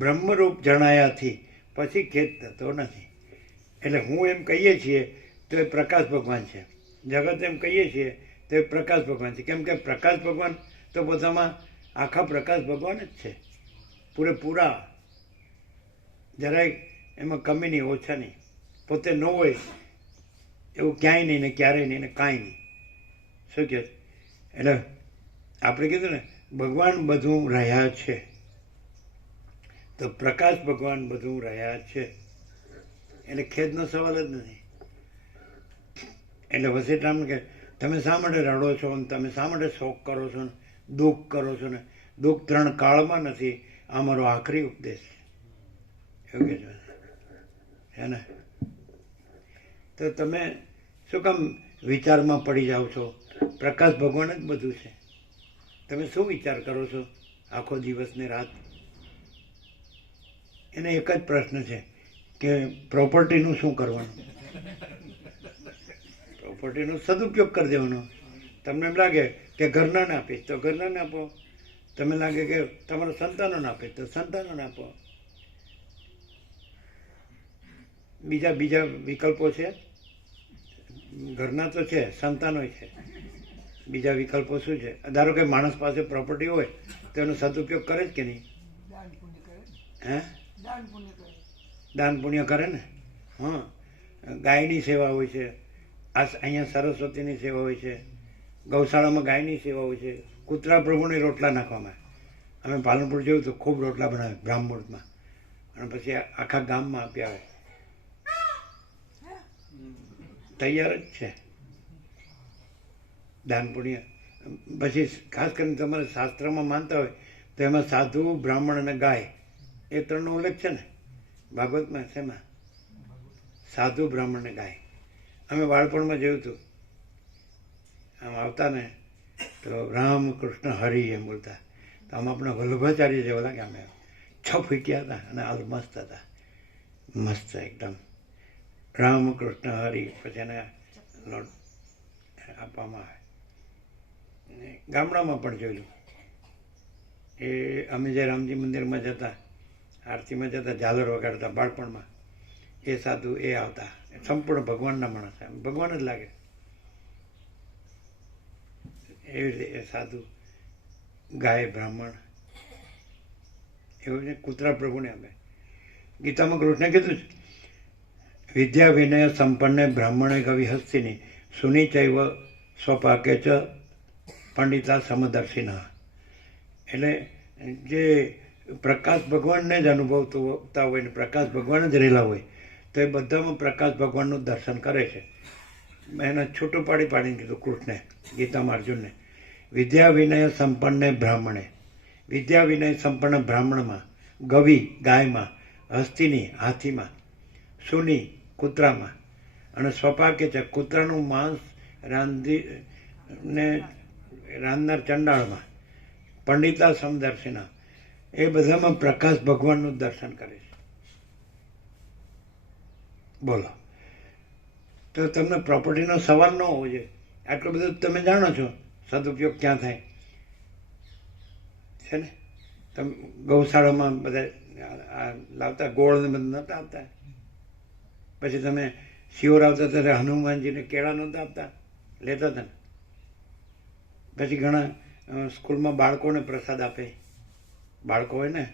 બ્રહ્મરૂપ જણાયાથી પછી ખેદ થતો નથી. એટલે હું એમ કહીએ છીએ તો એ પ્રકાશ ભગવાન છે, જગત એમ કહીએ છીએ તો એ પ્રકાશ ભગવાન છે. કેમ કે પ્રકાશ ભગવાન તો બધામાં આખા પ્રકાશ ભગવાન જ છે, પૂરેપૂરા, જરાય એમાં કમી નહીં, ઓછા નહીં. પોતે ન હોય એવું ક્યાંય નહીં ને ક્યારેય નહીં ને કાંઈ નહીં. શું કહે? એટલે આપણે કીધું ને ભગવાન બધું રહ્યા છે, તો પ્રકાશ ભગવાન બધું રહ્યા છે, એટલે ખેદનો સવાલ જ નથી. એટલે વસિષ્ઠરામ કે તમે શા માટે રડો છો ને તમે શા માટે શોક કરો છો ને દુઃખ કરો છો ને? દુઃખ 3 કાળમાં નથી, આ મારો આખરી ઉપદેશ છે એવું કે છે ને. તો તમે શું કામ વિચારમાં પડી જાઓ છો? પ્રકાશ ભગવાન જ બધું છે. તમે શું વિચાર કરો છો આખો દિવસ ને રાત? એને એક જ પ્રશ્ન છે કે પ્રોપર્ટીનું શું કરવાનું? પ્રોપર્ટીનો સદુપયોગ કરી દેવાનો. તમને એમ લાગે કે ઘરનાને આપીશ તો ઘરનાને આપો, તમને લાગે કે તમારા સંતાનોને આપીશ તો સંતાનોને આપો. બીજા બીજા વિકલ્પો છે, ઘરના તો છે, સંતાનો છે, બીજા વિકલ્પો શું છે? ધારો કે માણસ પાસે પ્રોપર્ટી હોય તો એનો સદુપયોગ કરે જ કે નહીં? દાન પુણ્ય કરે ને. હે? દાન પુણ્ય કરે. દાન પુણ્ય કરે ને. હા, ગાયની સેવા હોય છે, આ અહીંયા સરસ્વતીની સેવા હોય છે, ગૌશાળામાં ગાયની સેવા હોય છે, કૂતરા પ્રભુને રોટલા નાખવામાં. અમે પાલનપુર જોયું તો ખૂબ રોટલા બનાવે બ્રાહ્મણમાં, અને પછી આખા ગામમાં આપી આવે. તૈયાર જ છે દાન પુણ્ય. પછી ખાસ કરીને તમારે શાસ્ત્રમાં માનતા હોય તો એમાં સાધુ, બ્રાહ્મણ અને ગાય એ ત્રણનો ઉલ્લેખ છે ને ભાગવતમાં. શેમાં? સાધુ, બ્રાહ્મણ અને ગાય. અમે બાળપણમાં જોયું હતું, આમ આવતા ને તો રામ કૃષ્ણ હરિ એમ બોલતા, તો આમ આપણા વલ્લભાચાર્ય જેવા લાગે. અમે 6 ફીટિયા હતા અને હાલ મસ્ત હતા, મસ્ત એકદમ. રામ કૃષ્ણ હરિ, પછી એને લોટ આપવામાં આવે. ગામડામાં પણ જોયેલું એ. અમે જે રામજી મંદિરમાં જતા, આરતીમાં જતા, ઝાલર વગાડતા બાળપણમાં, એ સાધુ એ આવતા, સંપૂર્ણ ભગવાનના માણસ, ભગવાન જ લાગે એવી રીતે. એ સાધુ, ગાય, બ્રાહ્મણ એવું છે. કૂતરા પ્રભુને આપે. ગીતામાં કૃષ્ણે કીધું છે, વિદ્યા વિનય સંપન્ને બ્રાહ્મણે કવિ હસ્તિની સુનિચૈવ સ્વપાકે ચ પંડિતા સમદર્શિના. એટલે જે પ્રકાશ ભગવાનને જ અનુભવતા હોય ને પ્રકાશ ભગવાન જ રહેલા હોય તો એ બધામાં પ્રકાશ ભગવાનનું દર્શન કરે છે. એને છૂટું પાડીને કીધું કૃષ્ણે ગીતામાં અર્જુનને, વિદ્યા વિનય સંપન્ને બ્રાહ્મણે, વિદ્યા વિનય સંપન્ન બ્રાહ્મણમાં, ગવિ ગાયમાં, હસ્તિની હાથીમાં, સુની કૂતરામાં, અને સ્વપાકે છે કૂતરાનું માંસ રાંધનાર ચંડાળમાં, પંડિતા સમદર્શિના એ બધામાં પ્રકાશ ભગવાનનું દર્શન કરે છે. બોલો, તો તમને પ્રોપર્ટીનો સવાલ ન હોવો જોઈએ. આટલું બધું તમે જાણો છો સદુપયોગ ક્યાં થાય છે ને. તમે ગૌશાળામાં બધા લાવતા ગોળ ને બધું નહોતા આપતા. પછી તમે શિવર આવતા ત્યારે હનુમાનજીને કેળા નહોતા આપતા, લેતા હતા ને. પછી ઘણા સ્કૂલમાં બાળકોને પ્રસાદ આપે, બાળકો હોય ને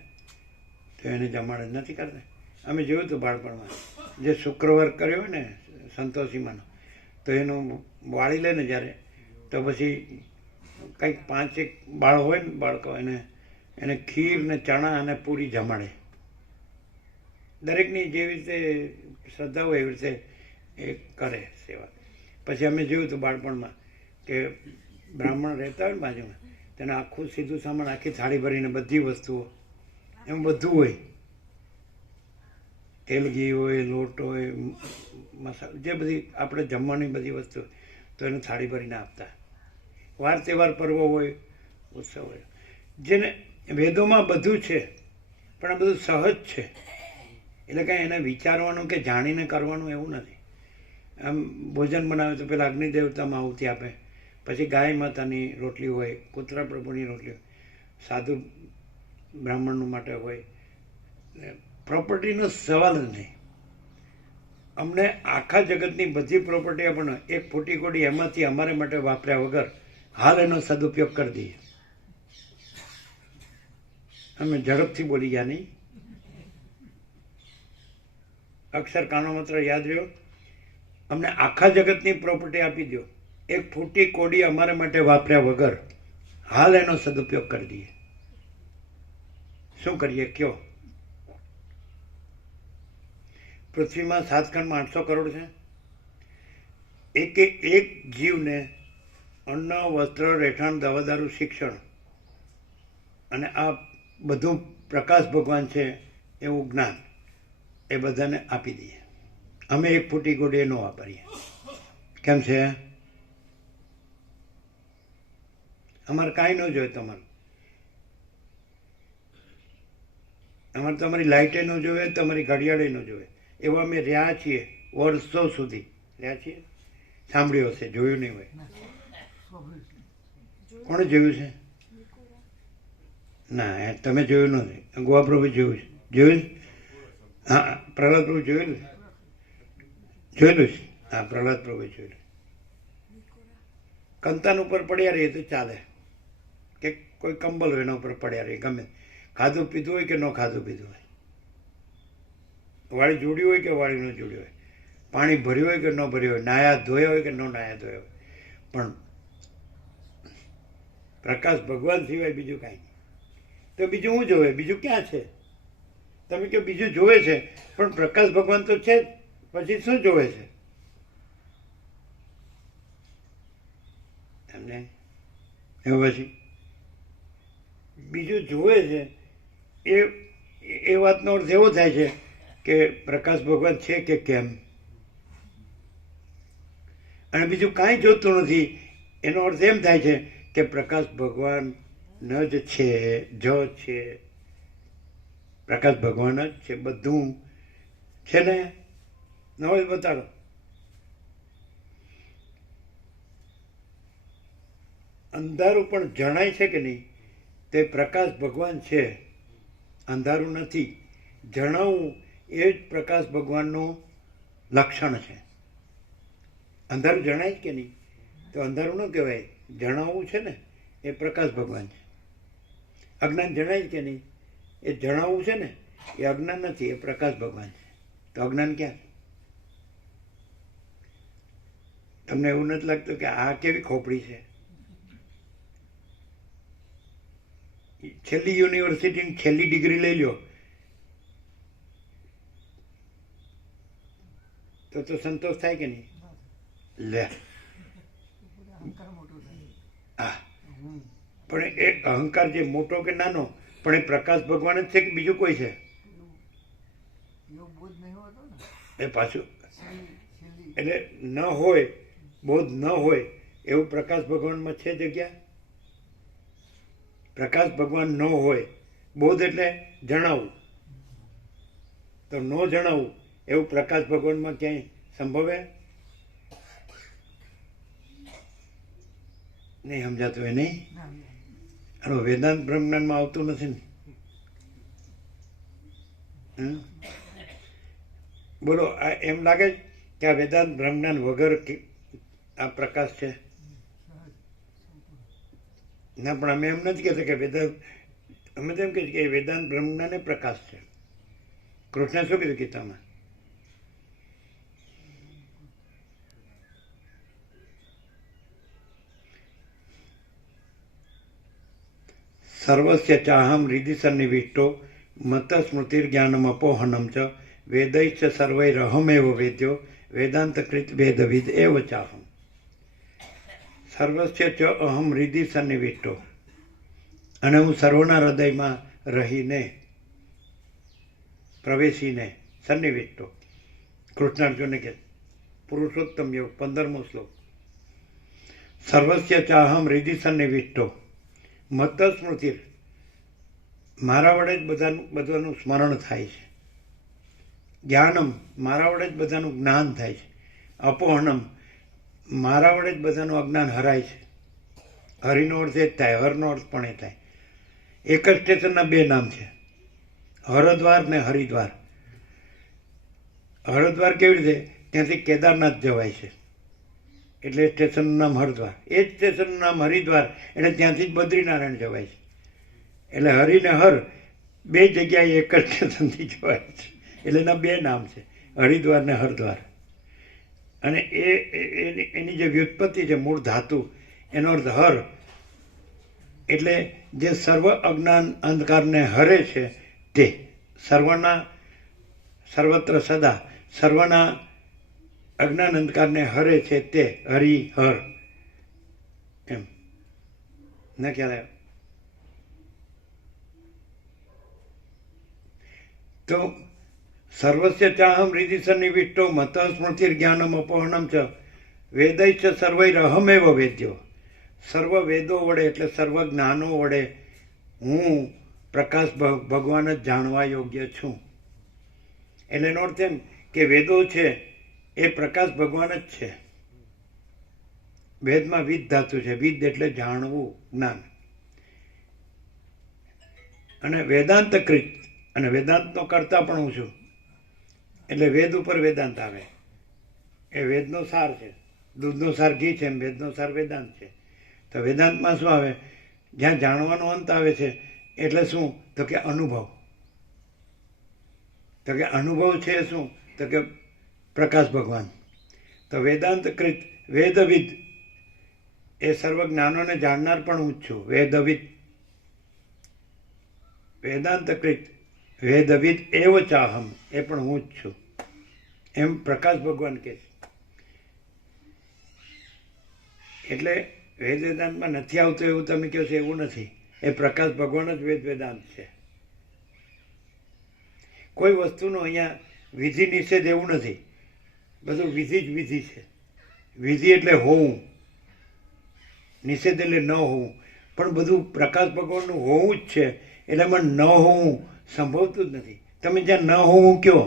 તો એને જમાડે નથી કરતા. અમે જોયું હતું બાળપણમાં, જે શુક્રવાર કર્યો હોય ને સંતોષીમાંનો, તો એનું વાળી લે ને જ્યારે, તો પછી કંઈક 5 બાળ હોય ને બાળકો, એને ખીર ને ચણા અને પૂરી જમાડે. દરેકની જેવી રીતે શ્રદ્ધા હોય એવી રીતે એ કરે સેવા. પછી અમે જોયું હતું બાળપણમાં કે બ્રાહ્મણ રહેતા હોય ને બાજુમાં, તેને આખું સીધું સામાન, આખી થાળી ભરીને બધી વસ્તુઓ, એમાં બધું હોય, તેલ ઘી હોય, લોટ હોય, મસાલો, જે બધી આપણે જમવાની બધી વસ્તુ, તો એને થાળી ભરીને આપતા. વાર તહેવાર, પર્વો હોય, ઉત્સવ હોય, જેને વેદોમાં બધું છે પણ આ બધું સહજ છે. એટલે કાંઈ એને વિચારવાનું કે જાણીને કરવાનું એવું નથી. આમ ભોજન બનાવે તો પેલા અગ્નિ દેવતામાં આહુતિ આપે, પછી ગાય માતાની રોટલી હોય, કૂતરા પ્રભુની રોટલી હોય, સાધુ બ્રાહ્મણનું માટે હોય. પ્રોપર્ટીનો સવાલ જ નહીં. અમને આખા જગતની બધી પ્રોપર્ટી આપણને 1 ફૂટી કોડી એમાંથી અમારે માટે વાપર્યા વગર હાલ એનો સદુપયોગ કરી દઈએ. અમે ઝડપથી બોલી ગયા નહીં? અક્ષર કાનો માત્ર યાદ રહ્યો. અમને આખા જગતની પ્રોપર્ટી આપી દો, 1 ફૂટી કોડી અમારે માટે વાપર્યા વગર હાલ એનો સદુપયોગ કરી દઈએ. શું કરીએ કયો? પૃથ્વીમાં 7 ખંડમાં 800 કરોડ છે. એક જીવને અન્ન, વસ્ત્ર, રહેઠાણ, દવા, દારૂ, શિક્ષણ અને આ બધું પ્રકાશ ભગવાન છે એવું જ્ઞાન એ બધાને આપી દઈએ. અમે 1 ફૂટી કોડી ન વાપરીએ. કેમ છે? અમારે કાંઈ ન જોઈએ તમારું. અમારે તમારી લાઇટે ન જોવે, તમારી ઘડિયાળે ન જોવે. એવા અમે રહ્યા છીએ. વર્ષો સુધી રહ્યા છીએ. સાંભળ્યું હશે, જોયું નહીં હોય. કોણે જોયું છે? ના, તમે જોયું નથી. ગોવા પ્રભુ જોયું છે. જોયું? હા, પ્રહલાદ પ્રભુ જોયેલું જોયેલું છે. હા, પ્રહલાદ પ્રભુ જોયેલું. કંતાન ઉપર પડ્યા રહીએ તો ચાલે, કે કોઈ કંબલ હોય એના ઉપર પડ્યા રહીએ, ગમે ખાધું પીધું હોય કે ન ખાધું પીધું હોય, વાળી જોડી હોય કે વાળી ન જોડી હોય, પાણી ભર્યું હોય કે ન ભર્યું હોય, નાયા ધોયા હોય કે ન નાયા ધોયા હોય, પણ પ્રકાશ ભગવાન સિવાય બીજું કાંઈ નહીં. તો બીજું શું જોવે? બીજું ક્યાં છે? તમે કહો બીજું જોવે છે, પણ પ્રકાશ ભગવાન તો છે જ, પછી શું જોવે છે એમને? એમાં પછી બીજું જોવે છે એ વાતનો અર્થ એવો થાય છે કે પ્રકાશ ભગવાન છે કે કેમ, અને બીજું કાંઈ જોતું નથી એનો અર્થ એમ થાય છે કે પ્રકાશ ભગવાન ન જ છે, છે પ્રકાશ ભગવાન જ છે, બધું છે ને. ન હોય બતાડો. અંધારું પણ જણાય છે કે નહીં, તે પ્રકાશ ભગવાન છે, અંધારું નથી. જણાવવું એ જ પ્રકાશ ભગવાનનું લક્ષણ છે. અંધારું જણાય જ કે નહીં, તો અંધારું ન કહેવાય. જણાવવું છે ને એ પ્રકાશ ભગવાન છે. અજ્ઞાન જણાય જ કે નહીં, એ જણાવવું છે ને એ અજ્ઞાન નથી, એ પ્રકાશ ભગવાન છે. તો અજ્ઞાન ક્યાં? તમને એવું નથી લાગતું કે આ કેવી ખોપડી છે? છેલ્લી યુનિવર્સિટીની છેલ્લી ડિગ્રી લઈ લો તો સંતોષ થાય કે નહીં? લે, હા, પણ એ અહંકાર જે મોટો કે નાનો, પણ એ પ્રકાશ ભગવાન જ છે કે બીજું કોઈ છે? એ પાછું એટલે ન હોય, બોધ ન હોય એવું પ્રકાશ ભગવાનમાં છે જગ્યા? પ્રકાશ ભગવાન ન હોય, બોધ એટલે જણાવવું, તો ન જણાવવું એવું પ્રકાશ ભગવાનમાં ક્યાંય સંભવે? નહીં સમજાતું એ નહીં. આનું વેદાંત બ્રહ્મજ્ઞાનમાં આવતું નથી ને. બોલો, આ એમ લાગે કે આ વેદાંત બ્રહ્મજ્ઞાન વગર આ પ્રકાશ છે? ના, પણ અમે એમ નથી કહેતા કે વેદાંત, અમે તો એમ કહીએ કે વેદાંત બ્રહ્મજ્ઞાન એ પ્રકાશ છે. કૃષ્ણે શું કીધું ગીતામાં? સર્વસ્ય ચાહમ હૃદિ સન્નિવિષ્ટો મત સ્મૃતિર્જ્ઞાનમ અપોહનમ ચ વેદૈશ્ચ સર્વૈરહમેવ વેદ્યો વેદાંતકૃત વેદવિદ એવ ચાહમ. સર્વસ્ય ચ અહમ હૃદિ સન્નિવિષ્ટો, અને હું સર્વના હૃદયમાં રહીને, પ્રવેશીને, સન્નિવિષ્ટો. કૃષ્ણ અર્જુનને કે પુરુષોત્તમ યોગ 15મો શ્લોક. સર્વસ્ય ચાહમ હૃદિ સન્નિવિષ્ટો મત સ્મૃતિ, મારા વડે જ બધાનું સ્મરણ થાય છે. જ્ઞાનમ, મારા વડે જ બધાનું જ્ઞાન થાય છે. અપોહનમ, મારા વડે જ બધાનું અજ્ઞાન હરાય છે. હરિનો અર્થ એ જ થાય, હરનો અર્થ પણ એ થાય. એક જ સ્ટેશનના બે નામ છે, હરદ્વાર ને હરિદ્વાર. હરદ્વાર કેવી રીતે? ત્યાંથી કેદારનાથ જવાય છે, એટલે સ્ટેશનનું નામ હરદ્વાર. એ જ સ્ટેશનનું નામ હરિદ્વાર, એટલે ત્યાંથી જ બદ્રીનારાયણ જવાય છે. એટલે હરિ ને હર બે જગ્યાએ એક જ સ્ટેશનથી જવાય છે, એટલે એના બે નામ છે, હરિદ્વાર ને હરદ્વાર. અને એની જે વ્યુત્પત્તિ છે, મૂળ ધાતુ, એનો અર્થ હર, એટલે જે સર્વ અજ્ઞાન અંધકારને હરે છે તે, સર્વના, સર્વત્ર સદા સર્વના અજ્ઞાન અંધકારને હરે છે તે હરિ હર. એમ ના ખ્યાલ આવ્યો? તો સર્વસ્ય ચાહમ હૃદિ સન્નિવિષ્ટો મત સ્મૃતિર્જ્ઞાનમ અપોહનમ ચ વેદૈશ્ચ સર્વૈરહમેવ વેદ્યો. સર્વ વેદો વડે, એટલે સર્વ જ્ઞાનો વડે હું પ્રકાશ ભગવાન જ જાણવા યોગ્ય છું. એટલે એનો અર્થ એમ કે વેદો છે એ પ્રકાશ ભગવાન જ છે. વેદમાં વિદ ધાતુ છે. વિદ એટલે જાણવું, જ્ઞાન. અને વેદાંત કૃત, અને વેદાંતનો કરતા પણ હું છું. એટલે વેદ ઉપર વેદાંત આવે. એ વેદનો સાર છે. દૂધનો સાર ઘી છે, એમ વેદનો સાર વેદાંત છે. તો વેદાંતમાં શું આવે? જ્યાં જાણવાનો અંત આવે છે એટલે શું? તો કે અનુભવ. તો કે અનુભવ છે શું? તો કે પ્રકાશ ભગવાન. તો વેદાંત કૃત, વેદવિદ, એ સર્વ જ્ઞાનોને જાણનાર પણ હું જ છું. વેદવિદ, વેદાંત કૃત, વેદવિદ એવ ચાહમ, એ પણ હું જ છું. એમ પ્રકાશ ભગવાન કહે છે. એટલે વેદ વેદાંતમાં નથી આવતું એવું તમે કહો છો એવું નથી. એ પ્રકાશ ભગવાન જ વેદ વેદાંત છે. કોઈ વસ્તુનો અહીંયા વિધિ નિષેધ એવું નથી. બધું વિધિ જ વિધિ છે. વિધિ એટલે હોવું, નિષેધ એટલે ન હોવું. પણ બધું પ્રકાશ ભગવાનનું હોવું જ છે. એટલે એમાં ન હોવું સંભવતું જ નથી. તમે જ્યાં ન હોવું કહો,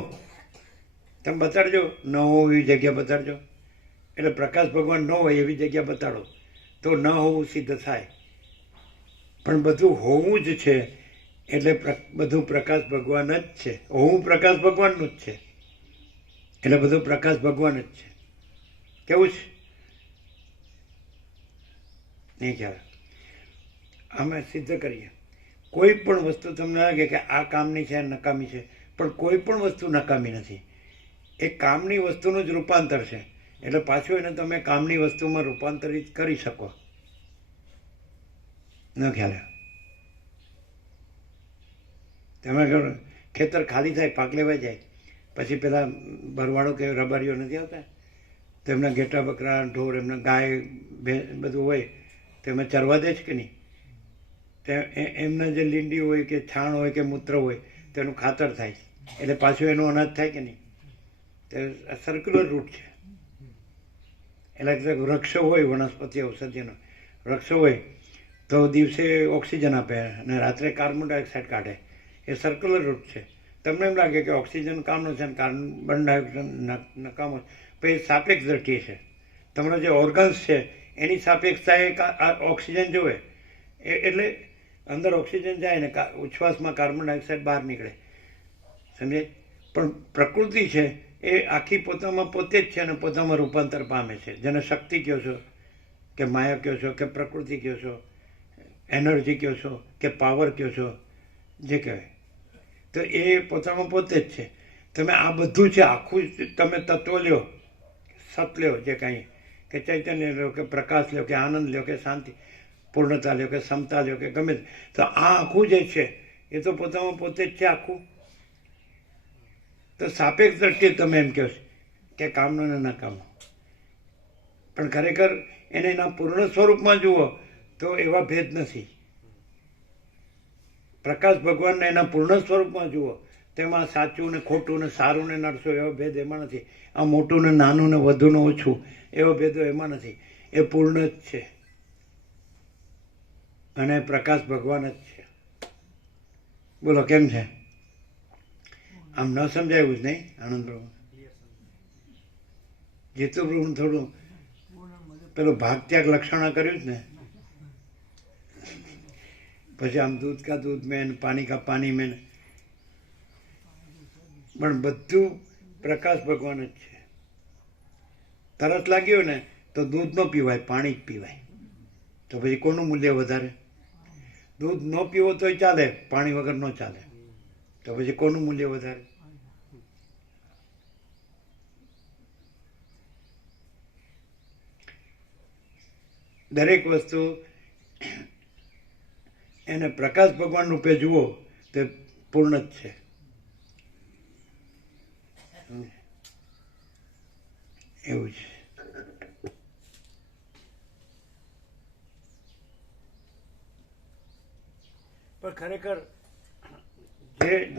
તમે બતાડજો ન હોવું એવી જગ્યા બતાડજો. એટલે પ્રકાશ ભગવાન ન હોય એવી જગ્યા બતાડો તો ન હોવું સિદ્ધ થાય. પણ બધું હોવું જ છે એટલે બધું પ્રકાશ ભગવાન જ છે. હોવું પ્રકાશ ભગવાનનું જ છે. એટલે બધું પ્રકાશ ભગવાન જ છે. કેવું છે? નહીં ખ્યાલ? અમે સિદ્ધ કરીએ. કોઈ પણ વસ્તુ તમને લાગે કે આ કામની છે, નકામી છે, પણ કોઈ પણ વસ્તુ નકામી નથી. એ કામની વસ્તુનું જ રૂપાંતર છે. એટલે પાછું એને તમે કામની વસ્તુમાં રૂપાંતરિત કરી શકો. ન ખ્યાલ? તમે ખેતર ખાલી થાય, પાક લેવા જાય, પછી પેલા ભરવાડો કે રબારીઓ નથી આવતા, તો એમના ઘેટા બકરા ઢોર, એમના ગાય બધું હોય, તો એમાં ચરવા દે છે કે નહીં? તે એમના જે લીંડી હોય કે છાણ હોય કે મૂત્ર હોય તેનું ખાતર થાય, એટલે પાછું એનું અનાજ થાય કે નહીં? તે સર્ક્યુલર રૂટ છે. એટલે વૃક્ષો હોય, વનસ્પતિ ઔષધિનો વૃક્ષો હોય તો દિવસે ઓક્સિજન આપે અને રાત્રે કાર્બન ડાયોક્સાઇડ કાઢે. એ સર્ક્યુલર રૂટ છે. તમને એમ લાગે કે ઓક્સિજન કામનો છે અને કાર્બન ડાયોક્સાઇડ નકામો, પણ એ સાપેક્ષ દ્રષ્ટિએ છે. તમારા જે ઓર્ગન્સ છે એની સાપેક્ષતા ઓક્સિજન જોવે. એટલે અંદર ઓક્સિજન જાય ને ઉચ્છ્વાસમાં કાર્બન ડાયોક્સાઇડ બહાર નીકળે. સમજે? પણ પ્રકૃતિ છે એ આખી પોતામાં પોતે જ છે અને પોતામાં રૂપાંતર પામે છે. જેને શક્તિ કહો છો કે માયા કહો છો કે પ્રકૃતિ કહો છો, એનર્જી કહો છો કે પાવર કહો છો, જે કહેવાય, તો એ પોતામાં પોતે જ છે. તમે આ બધું છે આખું, તમે તત્વ લ્યો, સત લ્યો, જે કાંઈ કે ચૈતન્ય લ્યો કે પ્રકાશ લ્યો કે આનંદ લ્યો કે શાંતિ, પૂર્ણતા લ્યો કે સમતા લ્યો કે ગમે, તો આ આખું જે છે એ તો પોતામાં પોતે જ છે આખું. તો સાપેક્ષ દ્રષ્ટિએ તમે એમ કહો કે કામનો ને નકામનો, પણ ખરેખર એને એના પૂર્ણ સ્વરૂપમાં જુઓ તો એવા ભેદ નથી. પ્રકાશ ભગવાનને એના પૂર્ણ સ્વરૂપમાં જુઓ તેમાં સાચું ને ખોટું ને સારું ને નરસું એવો ભેદ એમાં નથી. આ મોટું ને નાનું ને વધુ ને ઓછું એવો ભેદો એમાં નથી. એ પૂર્ણ જ છે અને પ્રકાશ ભગવાન જ છે. બોલો કેમ છે? આમ ન સમજાયું જ નહીં? આનંદ પ્રભુ, જીતુ પ્રભુ થોડું પેલું ભાગ ત્યાગ લક્ષણા કર્યું જ ને, પછી આમ દૂધ કા દૂધ મેં, પાણી કા પાણી મેં, પણ બધું પ્રકાશ ભગવાન જ છે. તરસ લાગ્યો ને તો દૂધ ન પીવાય, પાણી જ પીવાય. તો પછી કોનું મૂલ્ય વધારે? દૂધ ન પીવો તોય ચાલે, પાણી વગર ન ચાલે. તો પછી કોનું મૂલ્ય વધારે? દરેક વસ્તુ એને પ્રકાશ ભગવાન રૂપે જુઓ તે પૂર્ણ જ છે. એવું છે. પણ ખરેખર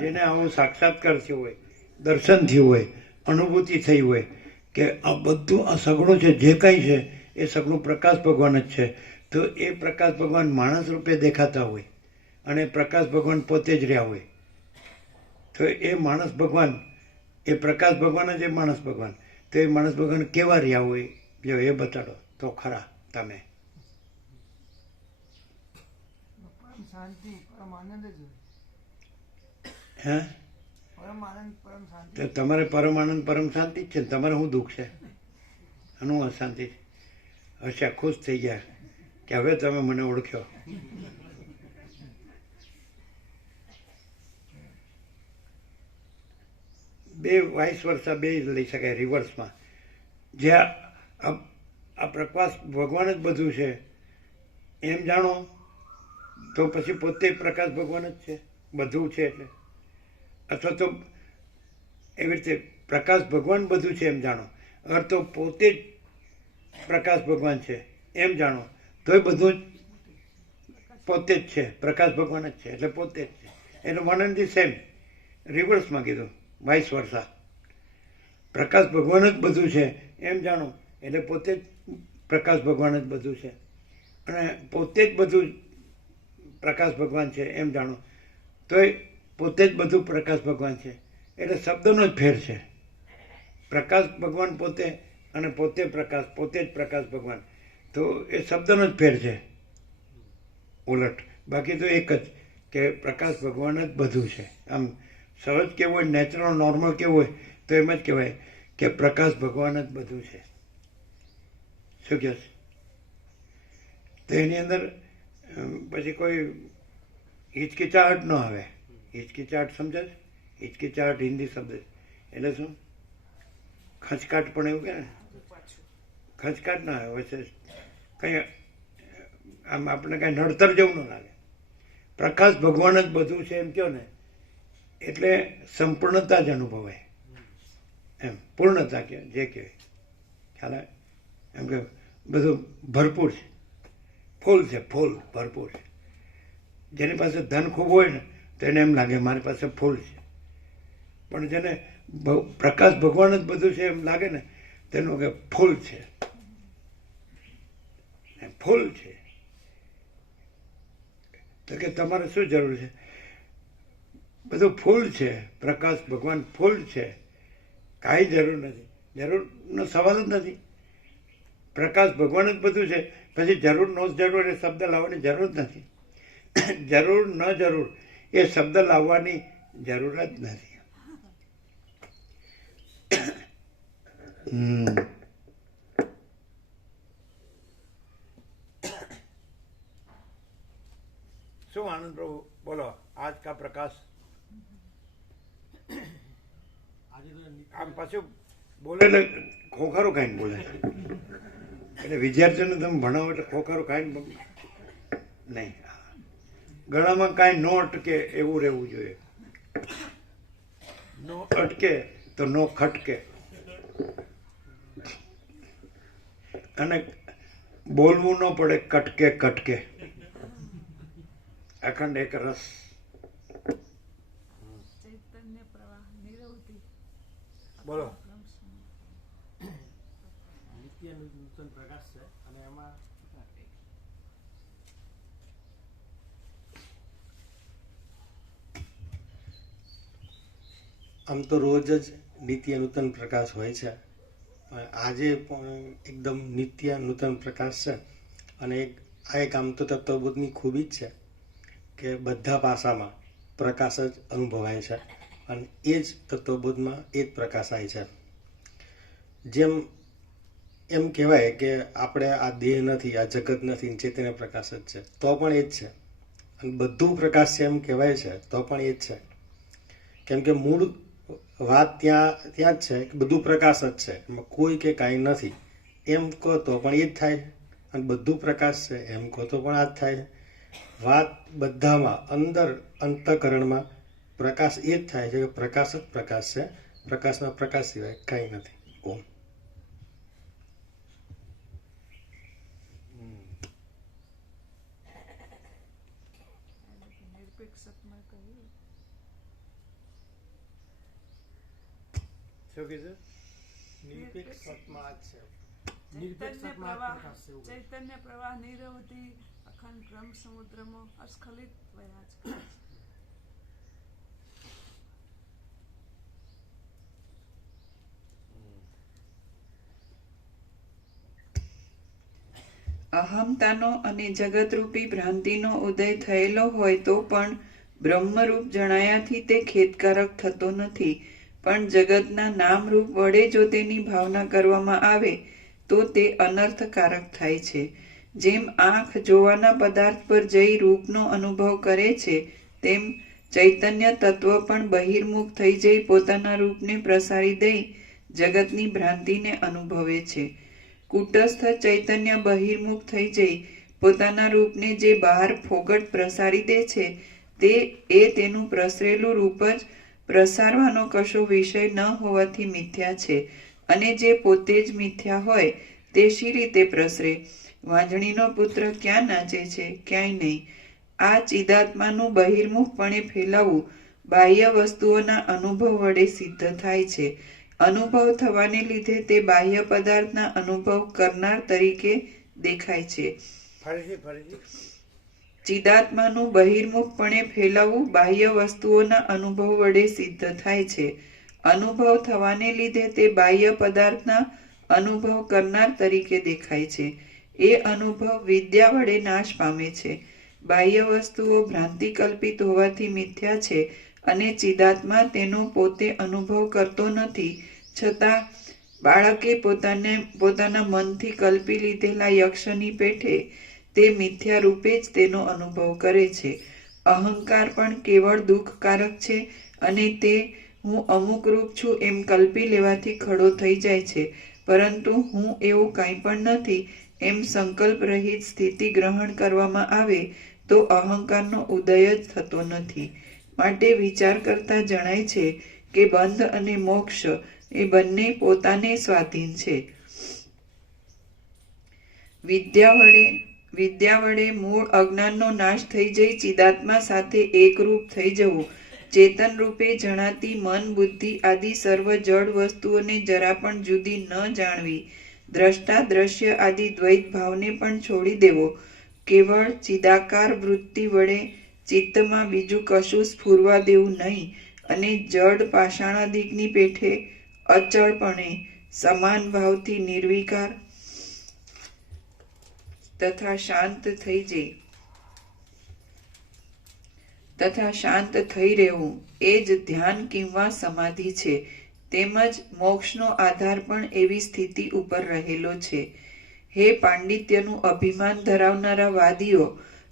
જેને આવું સાક્ષાત્કાર થયો હોય, દર્શન થયું હોય, અનુભૂતિ થઈ હોય કે આ બધું આ સગળું છે, જે કાંઈ છે એ સગળું પ્રકાશ ભગવાન જ છે, તો એ પ્રકાશ ભગવાન માણસ રૂપે દેખાતા હોય અને પ્રકાશ ભગવાન પોતે જ રહ્યા હોય, તો એ માણસ ભગવાન, એ પ્રકાશ ભગવાન જ એ માણસ ભગવાન. તો એ માણસ ભગવાન કેવા રહ્યા હોય જો એ બતાડો તો ખરા તમે. પરમ શાંતિ પરમ આનંદ જ હોય. હે પરમ આનંદ પરમ શાંતિ. તો તમારે પરમ આનંદ પરમ શાંતિ જ છે ને, તમારે શું દુઃખ છે, આનું અશાંતિ છે? હશે ખુશ થઈ ગયા કે હવે તમે મને ઓળખ્યો. બે વાઇસ વર્ષા બે લઈ શકાય રિવર્સમાં. જે આ પ્રકાશ ભગવાન જ બધું છે એમ જાણો તો પછી પોતે પ્રકાશ ભગવાન જ છે, બધું છે એટલે. અથવા તો એવી રીતે પ્રકાશ ભગવાન બધું છે એમ જાણો, અગર તો પોતે જ પ્રકાશ ભગવાન છે એમ જાણો તોય બધું જ પોતે જ છે, પ્રકાશ ભગવાન જ છે એટલે પોતે જ છે. એનું વન એન્ડ ધી સેમ, રિવર્સમાં કીધું, વાઇસ વર્ષા. પ્રકાશ ભગવાન જ બધું છે એમ જાણો એટલે પોતે જ પ્રકાશ ભગવાન જ બધું છે, અને પોતે જ બધું પ્રકાશ ભગવાન છે એમ જાણો તોય પોતે જ બધું પ્રકાશ ભગવાન છે. એટલે શબ્દનો જ ફેર છે. પ્રકાશ ભગવાન પોતે અને પોતે પ્રકાશ, પોતે જ પ્રકાશ ભગવાન, તો એ શબ્દનો જ ફેર છે ઉલટ. બાકી તો એક જ કે પ્રકાશ ભગવાન જ બધું છે. આમ સહજ કેવું હોય, નેચરલ નોર્મલ કેવું હોય તો એમ જ કહેવાય કે પ્રકાશ ભગવાન જ બધું છે. શું કહે છે? તો એની અંદર પછી કોઈ હિચકિચાહટ ન આવે. હિચકિચાહટ સમજે છે? હિચકિચાહટ હિન્દી શબ્દ છે. એટલે શું? ખચકાટ પણ એવું કે ને, ખચકાટ ના આવે વચ્ચે કંઈ આમ આપણે કાંઈ નડતર જેવું ન લાગે. પ્રકાશ ભગવાન જ બધું છે એમ કહો ને એટલે સંપૂર્ણતા જ અનુભવાય, એમ પૂર્ણતા કે જે કહેવાય ખ્યાલ આવે. એમ કે બધું ભરપૂર છે, ફૂલ છે, ફૂલ ભરપૂર છે. જેની પાસે ધન ખૂબ હોય ને તો એને એમ લાગે મારી પાસે ફૂલ છે, પણ જેને પ્રકાશ ભગવાન જ બધું છે એમ લાગે ને તેનું કે ફૂલ છે, ફૂલ છે. તો કે તમારે શું જરૂર છે? બધું ફૂલ છે, પ્રકાશ ભગવાન ફૂલ છે, કાંઈ જરૂર નથી. જરૂરનો સવાલ જ નથી. પ્રકાશ ભગવાન જ બધું છે, પછી જરૂર નો જરૂર એ શબ્દ લાવવાની જરૂર જ નથી. જરૂર ન જરૂર એ શબ્દ લાવવાની જરૂર જ નથી. શું આનંદ પ્રભુ બોલો? આજ કા પ્રકાશ આમ પાછું બોલે એટલે ખોખારું ખાઈને બોલે. એટલે વિદ્યાર્થીઓને તમે ભણાવો એટલે ખોખારું ખાઈને નહીં, ગળામાં કાંઈ ન અટકે એવું રહેવું જોઈએ. નો અટકે તો નો ખટકે. અને બોલવું ન પડે કટકે કટકે. અખંડ એક રસ. ચૈતન્ય પ્રવાહ નિરવતી બોલો. નિત્ય નૂતન પ્રકાશ છે અને એમાં આમ તો રોજ જ નિત્ય નૂતન પ્રકાશ હોય છે, આજે પણ એકદમ નિત્ય નૂતન પ્રકાશ છે. અને એક આમ તો તત્વબોધની ખૂબી જ છે કે બધા પાસામાં પ્રકાશ જ અનુભવાય છે અને એ જ તત્વબોધમાં એ જ પ્રકાશાય છે. જેમ એમ કહેવાય કે આપણે આ દેહ નથી, આ જગત નથી, ચૈતન્ય પ્રકાશ જ છે, તો પણ એ જ છે. અને બધું પ્રકાશ છે એમ કહેવાય છે તો પણ એ જ છે. કેમ કે મૂળ વાત ત્યાં જ છે કે બધું પ્રકાશ જ છે, એમાં કોઈ કે કાંઈ નથી એમ કહો તો પણ એ જ થાય. અને બધું પ્રકાશ છે એમ કહો તો પણ આ જ થાય. વાત બધામાં અંદર અંતઃકરણમાં પ્રકાશ એ જ થાય છે કે પ્રકાશ જ પ્રકાશ છે, પ્રકાશમાં પ્રકાશ સિવાય કાંઈ નથી. ઓમ. નિરપેક્ષ સત્માં કહ્યું. શું કીધું? નિરપેક્ષ સત્માં જ છે. ચૈતન્ય પ્રવાહ નિરવતી અખંડ બ્રહ્મ સમુદ્રમાં અસ્ખલિત વયા જ કરે છે. અહમતાનો અને જગતરૂપી ભ્રાંતિનો ઉદય થયેલો હોય તો પણ બ્રહ્મરૂપ જણાયાથી તે ખેદકારક થતો નથી. પણ જગતના નામરૂપ વડે જો તેની ભાવના કરવામાં આવે તો તે અનર્થકારક થાય છે. જેમ આંખ જોવાના પદાર્થ પર જઈ રૂપનો અનુભવ કરે છે, તેમ ચૈતન્ય તત્વ પણ બહિર્મુખ થઈ જઈ પોતાના રૂપને પ્રસારી દઈ જગતની ભ્રાંતિને અનુભવે છે. કુટસ્થ ચૈતન્ય બહિર્મુખ થઈ જઈ પોતાના રૂપને જે બહાર ફોગટ પ્રસારી દે છે તે તેનું પ્રસરેલું રૂપ જ પ્રસારવાનો કશો વિષય ન હોવાથી મિથ્યા છે. અને જે પોતે જ મિથ્યા હોય તે શી રીતે પ્રસરે? વાંજણીનો પુત્ર ક્યાં નાચે છે? ક્યાંય નહીં. આ ચિદાત્માનું બહિર્મુખપણે ફેલાવવું બાહ્ય વસ્તુઓના અનુભવ વડે સિદ્ધ થાય છે. અનુભવ થવાને લીધે તે બાહ્ય પદાર્થના અનુભવ કરનાર તરીકે દેખાય છે. ચિદાત્માનું બહિર્મુખપણે ફેલાવવું બાહ્ય વસ્તુઓના અનુભવ વડે સિદ્ધ થાય છે. અનુભવ થવાને લીધે તે બાહ્ય પદાર્થના અનુભવ કરનાર તરીકે દેખાય છે. એ અનુભવ વિદ્યા વડે નાશ પામે છે. બાહ્ય વસ્તુઓ ભ્રાંતિ કલ્પિત હોવાથી મિથ્યા છે અને ચિદાત્મા તેનો પોતે અનુભવ કરતો નથી. છતાં બાળકે પોતાના મનથી કલ્પી લીધેલા યક્ષની પેઠે તે મિથ્યા રૂપે જ તેનો અનુભવ કરે છે. અહંકાર પણ કેવળ દુઃખકારક છે અને તે હું અમુક રૂપ છું એમ કલ્પી લેવાથી ખડો થઈ જાય છે. પરંતુ હું એવું કાંઈ પણ નથી એમ સંકલ્પ રહિત સ્થિતિ ગ્રહણ કરવામાં આવે તો અહંકારનો ઉદય જ થતો નથી. માટે વિચાર કરતા જણાય છે કે બંધ અને મોક્ષ એ બંને પોતાને સ્વાધીન છે. વિદ્યા વડે મૂળ અજ્ઞાનનો નાશ થઈ જઈ ચિદાત્મા સાથે એકરૂપ થઈ જવું. ચેતન રૂપે જણાતી મન, બુદ્ધિ આદિ સર્વ જડ વસ્તુઓને જરા પણ જુદી ન જાણવી. દ્રષ્ટા દ્રશ્ય આદિ દ્વૈત ભાવને પણ છોડી દેવો. કેવળ ચિદાકાર વૃત્તિ વડે ચિત્તમાં બીજું કશું સ્ફુરવા દેવું નહીં અને જડ પાષાણાદિકની પેઠે અચળપણે સમાન ભાવથી નિર્વિકાર તથા શાંત થઈ રહેવું એ જ ધ્યાન કિંવા સમાધિ છે. તેમજ મોક્ષનો આધાર પણ એવી સ્થિતિ ઉપર રહેલો છે. હે પાંડિત્યનું અભિમાન ધરાવનારા વાદીઓ,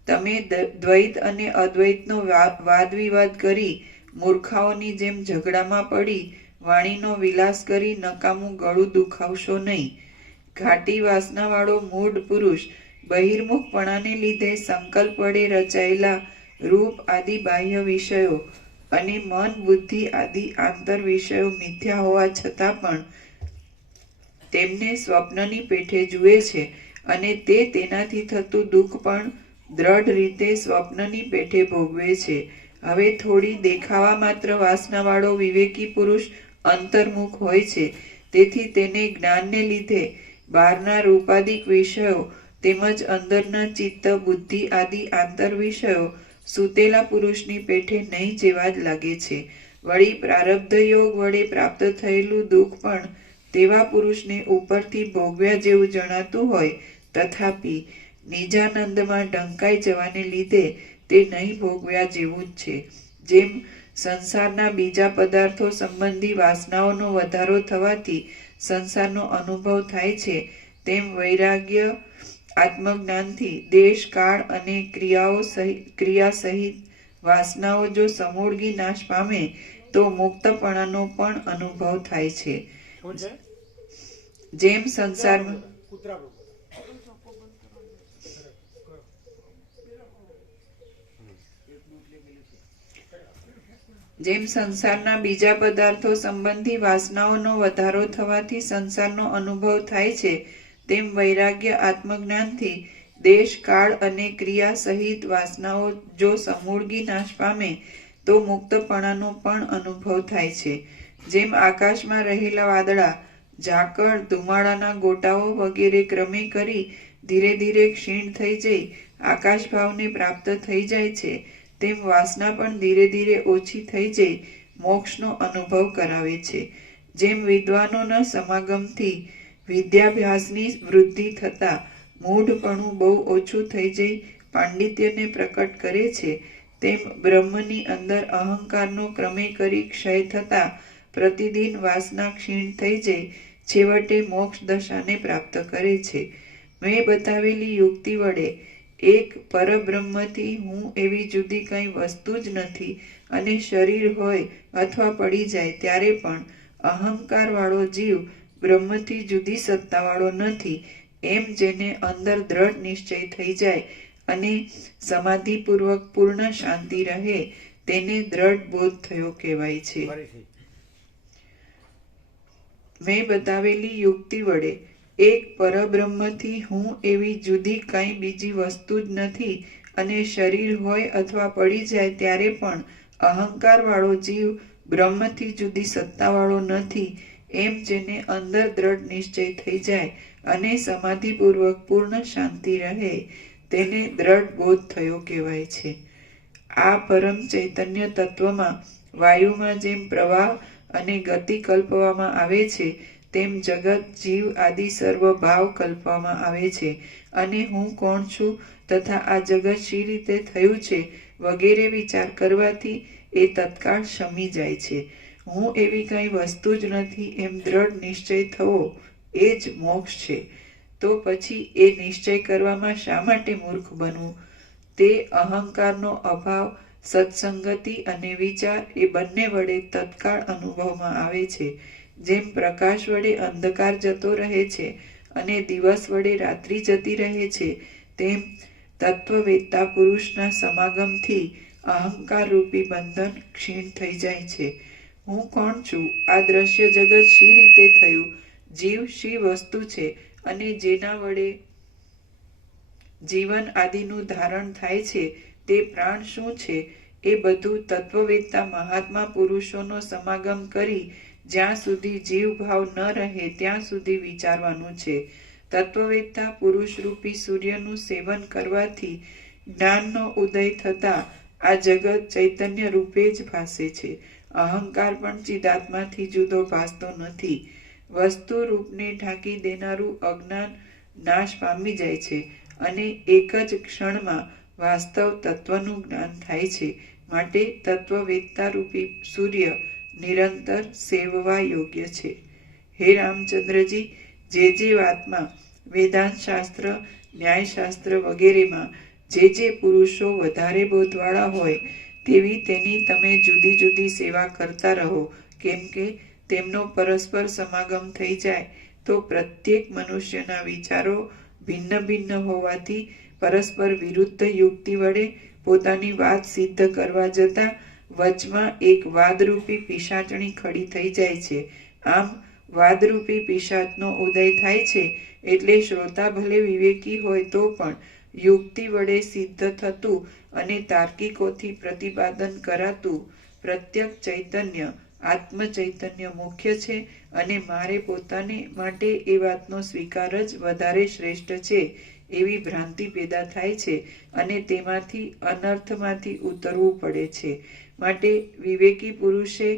તમે દ્વૈત અને અદ્વૈતનો વાદ વિવાદ કરી મૂર્ખાઓની જેમ ઝઘડામાં પડી વાણીનો વિલાસ કરી નકામું ગળું દુખાવશો નહીં. ઘાટી વાસનાવાળો મૂઢ પુરુષ બહિર્મુખપણાને લીધે સંકલ્પ વડે રચાયેલા રૂપ આદિ બાહ્ય વિષયો અને મન, બુદ્ધિ આદિ આંતર વિષયો મિથ્યા હોવા છતાં પણ તેમને સ્વપ્નની પેઠે જુએ છે અને તે તેનાથી થતું દુઃખ પણ દ્રઢ રીતે સ્વપ્નની પેઠે ભોગવે છે. હવે થોડી દેખાવા માત્ર વાસનાવાળો વિવેકી પુરુષ અંતર્મુખ હોય છે. તેથી તેને જ્ઞાનને લીધે બહારના રૂપાદિક વિષયો તેમજ અંદરના ચિત્ત, બુદ્ધિ આદિ આંતર વિષયો સૂતેલા પુરુષની પેઠે નહીં જેવા જ લાગે છે. વળી પ્રારબ્ધ યોગ વડે પ્રાપ્ત થયેલું દુઃખ પણ તેવા પુરુષને ઉપરથી ભોગવ્યા જેવું જણાતું હોય, તથાપિ નિજાનંદમાં ઢંકાઈ જવાને લીધે તે નહીં ભોગવ્યા જેવું જ છે. જેમ સંસારના બીજા પદાર્થો સંબંધી વાસનાઓનો વધારો થવાથી સંસારનો અનુભવ થાય છે, તેમ વૈરાગ્ય આત્મજ્ઞાનથી દેશ, કાળ અને ક્રિયા સહિત વાસનાઓ જો સમૂળગી નાશ પામે તો મુક્તપણાનો પણ અનુભવ થાય છે. જેમ સંસારમાં જેમ સંસારના બીજા પદાર્થો સંબંધી વાસનાઓનો વધારો થવાથી સંસારનો અનુભવ થાય છે, તેમ વૈરાગ્ય આત્મજ્ઞાનથી દેશ, કાળ અને ક્રિયા સહિત વાસનાઓ જો સમૂળગી નાશ પામે તો મુક્તપણાનો પણ અનુભવ થાય છે. જેમ આકાશમાં રહેલા વાદળા, ઝાકળ, ધુમાડાના ગોટાઓ વગેરે ક્રમે કરી ધીરે ધીરે ક્ષીણ થઈ જઈ આકાશભાવને પ્રાપ્ત થઈ જાય છે, તેમ વાસના પણ ધીરે ધીરે ઓછી થઈ જઈ મોક્ષનો અનુભવ કરાવે છે. જેમ વિદ્વાનોના સમાગમથી વિદ્યાભ્યાસની વૃદ્ધિ થતા મૂઢપણું બહુ ઓછું થઈ જઈ પાંડિત્યને પ્રકટ કરે છે, તેમ બ્રહ્મની અંદર અહંકારનો ક્રમે કરી ક્ષય થતા પ્રતિદિન વાસના ક્ષીણ થઈ જઈ છેવટે મોક્ષ દશાને પ્રાપ્ત કરે છે. મેં બતાવેલી યુક્તિ વડે એક પરબ્રહ્મથી હું એવી જુદી કંઈ વસ્તુ જ નથી અને શરીર હોય અથવા પડી જાય ત્યારે પણ અહંકારવાળો જીવ બ્રહ્મથી જુદી સત્તાવાળો નથી એમ જેને અંદર દ્રઢ નિશ્ચય થઈ જાય અને સમાધિપૂર્વક પૂર્ણ શાંતિ રહે તેને દ્રઢ બોધ થયો કહેવાય છે. ફરીથી મેં બતાવેલી યુક્તિ વડે એક પરબ્રહ્મથી હું એવી જુદી કંઈ બીજી વસ્તુ જ નથી અને શરીર હોય અથવા પડી જાય ત્યારે પણ અહંકારવાળો જીવ બ્રહ્મથી જુદી સત્તાવાળો નથી એમ જેને અંદર દ્રઢ નિશ્ચય થઈ જાય અને સમાધિપૂર્વક પૂર્ણ શાંતિ રહે તેને દ્રઢ બોધ થયો કહેવાય છે. આ પરમ ચૈતન્ય તત્વમાં વાયુમાં જેમ પ્રવાહ અને ગતિ કલ્પવામાં આવે છે તેમ જગત જીવ આદિ સર્વ ભાવ કલ્પવામાં આવે છે અને હું કોણ છું તથા આ જગત શી રીતે થયું છે વગેરે વિચાર કરવાથી એ તત્કાળ શમી જાય છે. હું એવી કંઈ વસ્તુ જ નથી એમ દ્રઢ નિશ્ચય થવો એ જ મોક્ષ છે. તો પછી એ નિશ્ચય કરવામાં શા માટે મૂર્ખ બનવું? તે અહંકારનો અભાવ, સત્સંગતિ અને વિચાર એ બંને વડે તત્કાળ અનુભવમાં આવે છે. જેમ પ્રકાશ વડે અંધકાર જતો રહે છે અને દિવસ વડે રાત્રિ જતી રહે છે તેમ તત્વવેત્તા પુરુષના સમાગમથી અહંકાર રૂપી બંધન ક્ષીણ થઈ જાય છે. હું કોણ છું? આ દ્રશ્ય જગત શી રીતે થયું? જીવ શી વસ્તુ છે અને જેના વડે જીવન આદિનું ધારણ થાય છે તે પ્રાણ શું છે? એ બધું તત્વવેત્તા મહાત્મા પુરુષોનો સમાગમ કરી જ્યાં સુધી જીવ ભાવ ન રહે ત્યાં સુધી વિચારવાનું છે. તત્વવેત્તા પુરુષ રૂપી સૂર્યનું સેવન કરવાથી જ્ઞાનનો ઉદય થતા આ જગત ચૈતન્ય રૂપે જ ભાસે છે. અહંકાર પણ ચિદાત્માથી જુદો ભાસતો નથી. વસ્તુ રૂપને ઢાંકી દેનારું અજ્ઞાન નાશ પામી જાય છે અને એક જ ક્ષણમાં વાસ્તવ તત્વનું જ્ઞાન થાય છે. માટે તત્વવેત્તા રૂપી સૂર્ય નિરંતર સેવવા યોગ્ય છે. હે રામચંદ્રજી, જે વાતમાં વેદાંત શાસ્ત્ર, ન્યાયશાસ્ત્ર વગેરેમાં જે પુરુષો વધારે બોધવાળા હોય તેવી તેની તમે જુદી જુદી સેવા કરતા રહો, કેમ કે તેમનો પરસ્પર સમાગમ થઈ જાય તો પ્રત્યેક મનુષ્યના વિચારો ભિન્ન ભિન્ન હોવાથી પરસ્પર વિરુદ્ધ યુક્તિ વડે પોતાની વાત સિદ્ધ કરવા જતા વચમાં એક વાદરૂપી પિશાચણી ખડી થઈ જાય છે. આમ વાદરૂપી પિશાચનો ઉદય થાય છે એટલે શ્રોતા ભલે વિવેકી હોય તો પણ યુક્તિ વડે સિદ્ધ થતું અને તાર્કિકોથી પ્રતિપાદન કરાતું પ્રત્યક્ષ ચૈતન્ય આત્મ ચૈતન્ય મુખ્ય છે અને મારે પોતાને માટે એ વાતનો સ્વીકાર જ વધારે શ્રેષ્ઠ છે એવી ભ્રાંતિ પેદા થાય છે અને તેમાંથી અનર્થમાંથી ઉતરવું પડે છે. માટે વિવેકી પુરુષે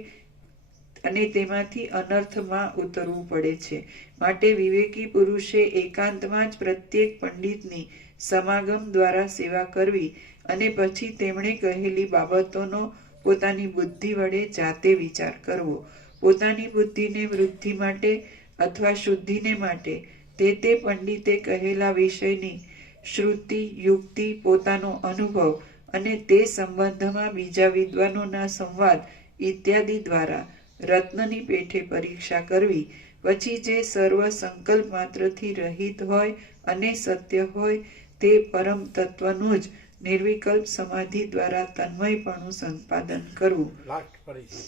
અને તેમાંથી અનર્થમાં ઉતરવું પડે છે. માટે વિવેકી પુરુષે એકાંતમાં જ પ્રત્યેક પંડિતની સમાગમ દ્વારા સેવા કરવી અને પછી તેમણે કહેલી બાબતોનો પોતાની બુદ્ધિ વડે જાતે વિચાર કરવો. પોતાની બુદ્ધિને વૃદ્ધિ માટે અથવા શુદ્ધિને માટે તે પંડિતે કહેલા વિષયની શ્રુતિ, યુક્તિ, પોતાનો અનુભવ અને તે સંબંધમાં બીજા વિદ્વાનોના સંવાદ ઇત્યાદિ દ્વારા રત્નની પેઠે પરીક્ષા કરવી. પછી જે સર્વ સંકલ્પ માત્રથી રહિત હોય અને સત્ય હોય તે પરમ તત્વનું જ નિર્વિકલ્પ સમાધિ દ્વારા તન્મયપણું સંપાદન કરવું. લાસ્ટ ફરીથી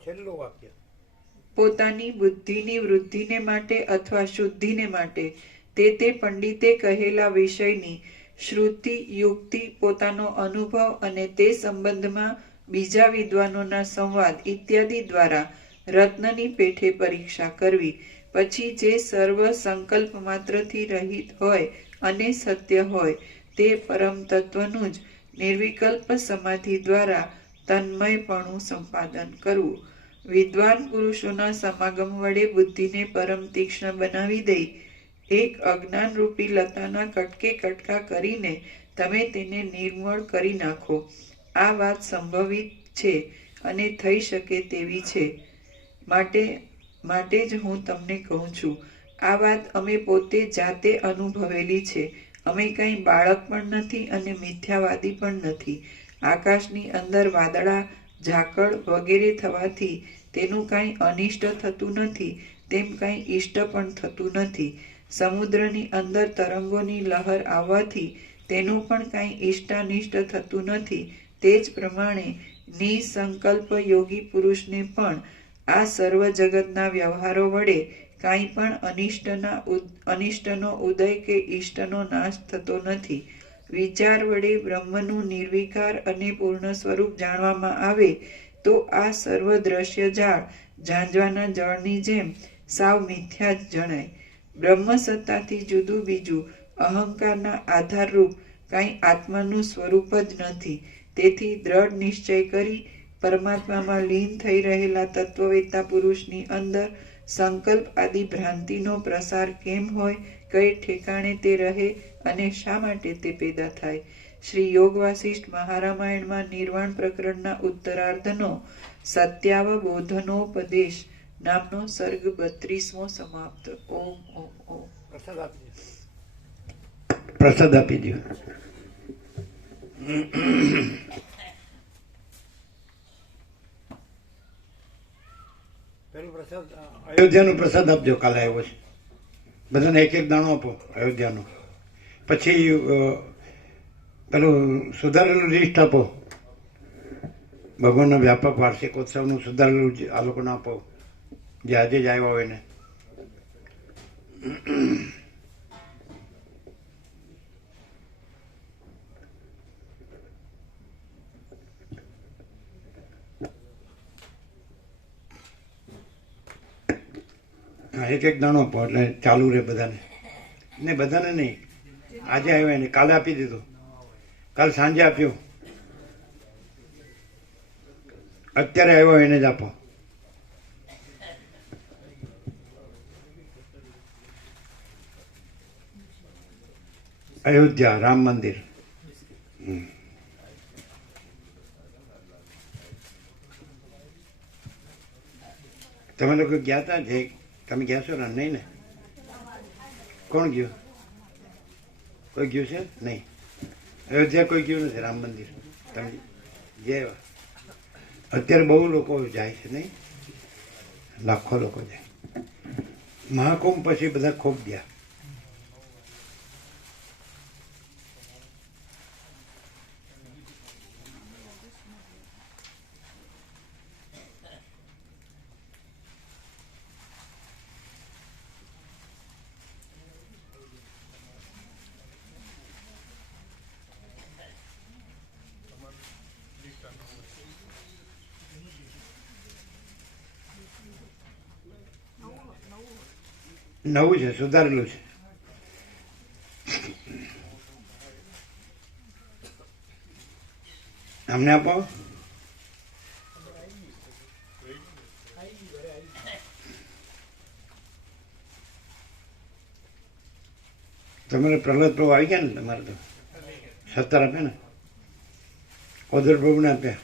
છેલ્લું વાક્ય. પોતાની બુદ્ધિની વૃદ્ધિને માટે અથવા શુદ્ધિને માટે તે પંડિતે કહેલા વિષયની શ્રુતિ, યુક્તિ, પોતાનો અનુભવ અને તે સંબંધમાં બીજા વિદ્વાનોના સંવાદ ઇત્યાદિ દ્વારા રત્નની પેઠે પરીક્ષા કરવી. પછી જે સર્વ સંકલ્પ માત્રથી રહિત હોય અને સત્ય હોય તે પરમ તત્વનું જ નિર્વિકલ્પ સમાધિ દ્વારા તન્મયપણું સંપાદન કરવું. વિદ્વાન પુરુષોના સમાગમ વડે બુદ્ધિને પરમ તીક્ષ્ણ બનાવી દઈ એક અજ્ઞાન રૂપી લતાના કટકે કટકા કરીને તમે તેને નિર્મળ કરી નાખો. આ વાત સંભવિત છે અને થઈ શકે તેવી છે. માટે જ હું તમને કહું છું. આ વાત અમે પોતે જાતે અનુભવેલી છે. અમે કંઈ બાળક પણ નથી અને મિથ્યાવાદી પણ નથી. આકાશની અંદર વાદળા, ઝાકળ વગેરે થવાથી તેનું કાંઈ અનિષ્ટ થતું નથી, તેમ કાંઈ ઇષ્ટ પણ થતું નથી. સમુદ્રની અંદર તરંગોની લહર આવવાથી તેનું પણ કાંઈ ઇષ્ટાનિષ્ટ થતું નથી. તે જ પ્રમાણે નિસંકલ્પ યોગી પુરુષને પણ આ સર્વ જગતના વ્યવહારો વડે કાંઈ પણ અનિષ્ટનો ઉદય કે ઇષ્ટનો નાશ થતો નથી. વિચાર વડે બ્રહ્મનું નિર્વિકાર અને પૂર્ણ સ્વરૂપ જાણવામાં આવે તો આ સર્વ દ્રશ્ય જાળ ઝાંઝવાના જળની જેમ સાવ મિથ્યા જ જણાય. બ્રહ્મ સત્તાથી જુદું બીજું અહંકારના આધારરૂપ કાંઈ આત્માનું સ્વરૂપ જ નથી. તેથી દ્રઢ નિશ્ચય કરી પરમાત્મામાં લીન થઈ રહેલા તત્વવેત્તા પુરુષની અંદર સંકલ્પ આદિ ભ્રાંતિનો પ્રસાર કેમ હોય, કઈ ઠેકાણે તે રહે અને શા માટે તે પેદા થાય. શ્રી યોગ વાસિષ્ઠ મહારામાયણમાં નિર્વાણ પ્રકરણના ઉત્તરાર્ધનો સત્યાવબોધનોપદેશ નામનો સર્ગ 32મો સમાપ્ત. ઓમ ઓમ ઓમ. પ્રસાદ આપી દો. પેલું પ્રસાદ અયોધ્યાનો પ્રસાદ આપજો. કાલે આવ્યો છે. બધાને એક એક દાણો આપો અયોધ્યાનો. પછી પેલું સુધારેલું લિસ્ટ આપો. ભગવાનના વ્યાપક વાર્ષિકોત્સવનું સુધારેલું આ લોકોને આપો, જે આજે જ આવ્યા હોય ને. એક એક દાણો આપો એટલે ચાલુ રહે બધાને. ને બધાને નહીં, આજે આવ્યા એને કાલે આપી દીધું, કાલ સાંજે આપ્યું, અત્યારે આવ્યો એને જ આપો. અયોધ્યા રામ મંદિર. તમે લોકો ગયા હતા? જે તમે ગયા છો ને? નહીં ને? કોણ ગયું? કોઈ ગયું છે? નહીં. અયોધ્યા કોઈ ગયું નથી. રામ મંદિર તમે જે અત્યારે બહુ લોકો જાય છે, નહીં? લાખો લોકો જાય. મહાકુંભ પછી બધા ખૂબ ગયા. નવું છે, સુધારેલું છે. અમને આપો. તમારે પ્રહલાદ પ્રભુ આવી ગયા ને? તમારે તો 17 આપે ને, ઓદર પ્રભુને આપ્યા.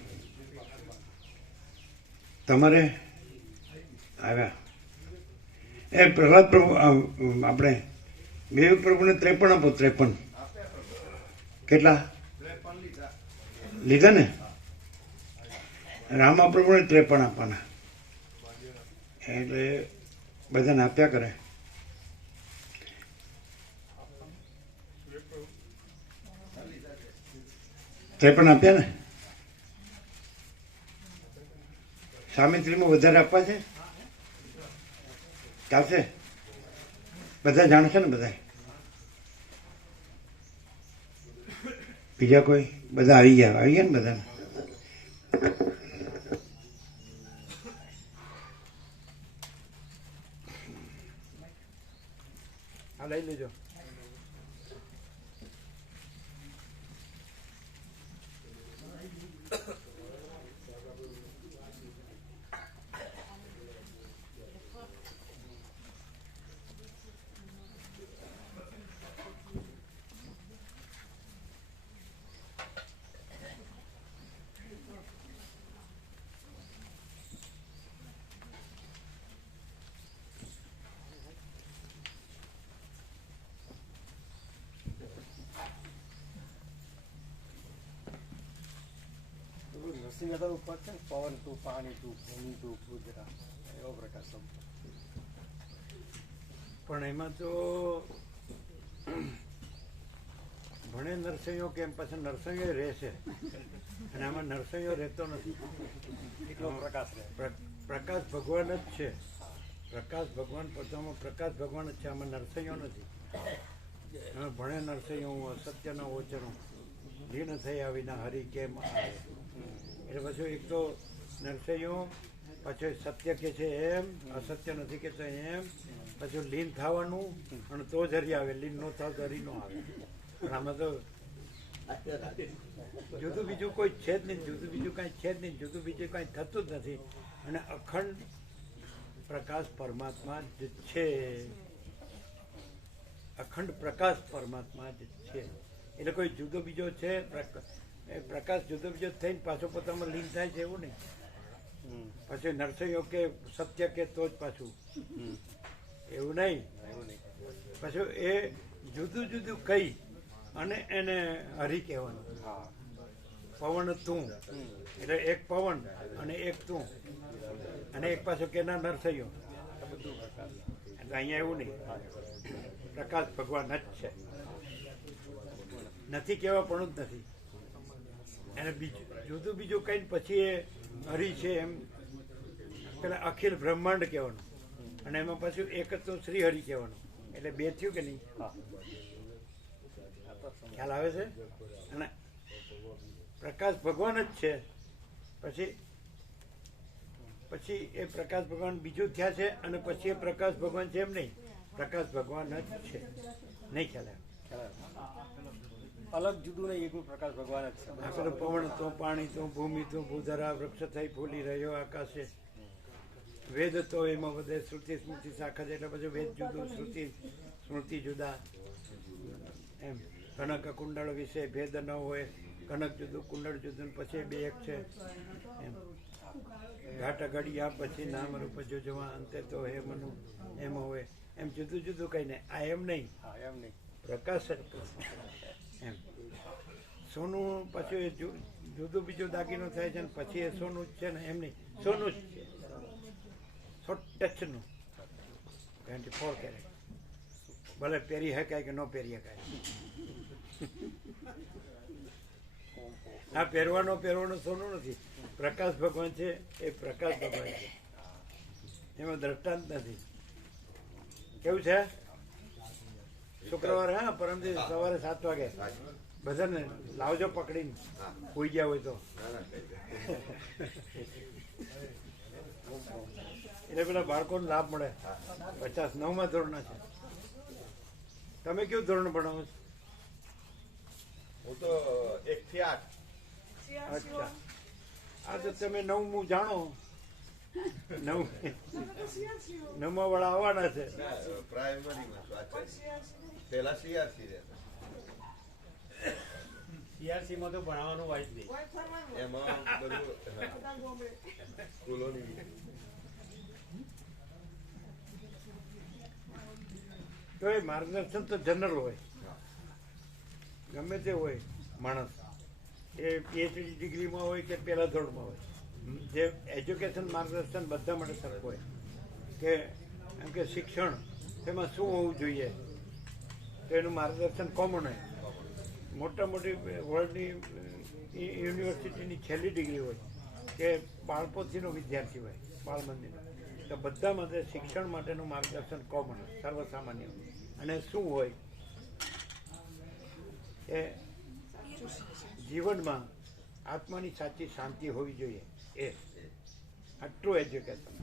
તમારે આવ્યા એ પ્રહલાદ પ્રભુ. આપણે વિવેક પ્રભુને 53 આપો. 53 કેટલા લીધા ને? રામા પ્રભુને 53 આપવાના. એટલે બધાને આપ્યા કરે. ત્રેપન આપ્યા ને? સામિત્રીમાં વધારે આપવા છે? ચાલશે? બધા જાણશે ને? બધા બીજા કોઈ? બધા આવી ગયા ને બધાને? હા, લઈ લેજો. નરસિંહ મહેતા ઉપર છે ને પવન તું, પાણી તું, ભૂમિ તું, ગુજરાત એવો પ્રકાશ શબ્દ. પણ એમાં તો ભણે નરસૈયો કેમ પછી નરસૈયો રહેશે અને આમાં નરસૈયો રહેતો નથી. એટલો પ્રકાશ રહે. પ્રકાશ ભગવાન જ છે. પ્રકાશ ભગવાન પોતામાં પ્રકાશ ભગવાન જ છે. આમાં નરસૈયો નથી. એમાં ભણે નરસૈયો હું અસત્યનો ઓચનો લીન થયા વિના હરિ કેમ આવે. એટલે પછી એક તો નરસૈયો પછી સત્ય કે છે એમ, અસત્ય નથી કહેતો એમ, પછી લીન થવાનું અને તો જ હરી આવે. લીન નો થાવ તો હરી નો આવે. પણ આમાં તો જુદું બીજું કોઈ છે જ નહીં, જુદું બીજું કાંઈ છે જ નહીં, જુદું બીજું કાંઈ થતું જ નથી. અને અખંડ પ્રકાશ પરમાત્મા જ છે. અખંડ પ્રકાશ પરમાત્મા જ છે. એટલે કોઈ જુદો બીજો છે એ પ્રકાશ જુદો બીજો થઈને પાછો પોતામાં લીન થાય છે એવું નહીં. પછી નરસૈયો કે સત્ય કે તો જ પાછું એવું નહીં. પછી એ જુદું જુદું કહી અને એને હરી કહેવાનું. પવન તું એટલે એક પવન અને એક તું અને એક પાછો કેના નરસૈયો. એટલે અહીંયા એવું નહીં. પ્રકાશ ભગવાન જ છે. નથી કહેવા પણ જ નથી. એને બીજું જુદું બીજું કઈ પછી એ હરી છે એમ પેલા અખિલ બ્રહ્માંડ કહેવાનું અને એમાં પાછું એક જ તો શ્રી હરિ કહેવાનું. એટલે બે થયું કે નહીં? ખ્યાલ આવે છે? અને પ્રકાશ ભગવાન જ છે. પછી એ પ્રકાશ ભગવાન બીજું થયા છે અને પછી એ પ્રકાશ ભગવાન છે એમ નહીં. પ્રકાશ ભગવાન જ છે. નહીં ખ્યાલ આવે? અલગ જુદું નહીં, એકલું પ્રકાશ ભગવાન જ છે. આખરે પવન તો, પાણી તો, ભૂમિ તો, ભૂધરા, વૃક્ષ થઈ ફૂલી રહ્યો આકાશે. વેદ તો એમાં બધે શ્રુતિ સ્મૃતિ શાખા છે. એટલે પછી વેદ જુદું, શ્રુતિ સ્મૃતિ જુદા. એમ કનક કુંડળ વિશે ભેદ ન હોય. કનક જુદું, કુંડળ જુદું, પછી બે એક છે. એમ ઘાટ ઘડિયા પછી નામ રૂપ જોજવા અંતે તો હે મનુ એમ હોય. એમ જુદું જુદું કઈ નહીં. આ એમ નહીં. એમ નહીં. પ્રકાશ જ એમ. સોનું પછી એ જુદું બીજું દાગીનો થાય છે ને પછી એ સોનું જ છે ને એમ નહીં. સોનું જ છે. ટચનું 24 કેરેટ. ભલે પહેરી શકાય કે ન પહેરી શકાય. આ પહેરવાનો સોનું નથી. પ્રકાશ ભગવાન છે એ પ્રકાશ ભગવાન છે. એમાં દ્રષ્ટાંત નથી. કેવું છે? શુક્રવારે હા પરમ દિવસ સવારે 7 વાગે બધાને લાવજો પકડીને. હોઈ ગયા હોય તો. એટલે પેલા બાળકોને લાભ મળે. 59મા ધોરણના છે. તમે કેવું ધોરણ ભણાવો છો? હું તો 1 થી 8. અચ્છા. આ તો તમે 9મું જાણો. 9મા વાળા આવવાના છે. પ્રાઇમરીમાં પેલા સીઆરસી રહેતા. સીઆરસીમાં તો ભણાવવાનું હોય જ નહીં. એમાં બધું સ્કૂલોની તો એ માર્ગદર્શન તો જનરલ હોય. ગમે તે હોય માણસ. એ પીએચડી ડિગ્રીમાં હોય કે પહેલા ધોરણમાં હોય. જે એજ્યુકેશન માર્ગદર્શન બધા માટે સરખું હોય. કે એમ કે શિક્ષણ તેમાં શું હોવું જોઈએ તો એનું માર્ગદર્શન કોમન હોય. મોટા મોટી વર્લ્ડની યુનિવર્સિટીની છેલ્લી ડિગ્રી હોય કે બાળપોથીનો વિદ્યાર્થી હોય, બાળ મંદિરનો, તો બધા માટે શિક્ષણ માટેનું માર્ગદર્શન કોમન હોય, સર્વસામાન્ય હોય. અને શું હોય એ જીવનમાં આત્માની સાચી શાંતિ હોવી જોઈએ. એ આટલું એજ્યુકેશન.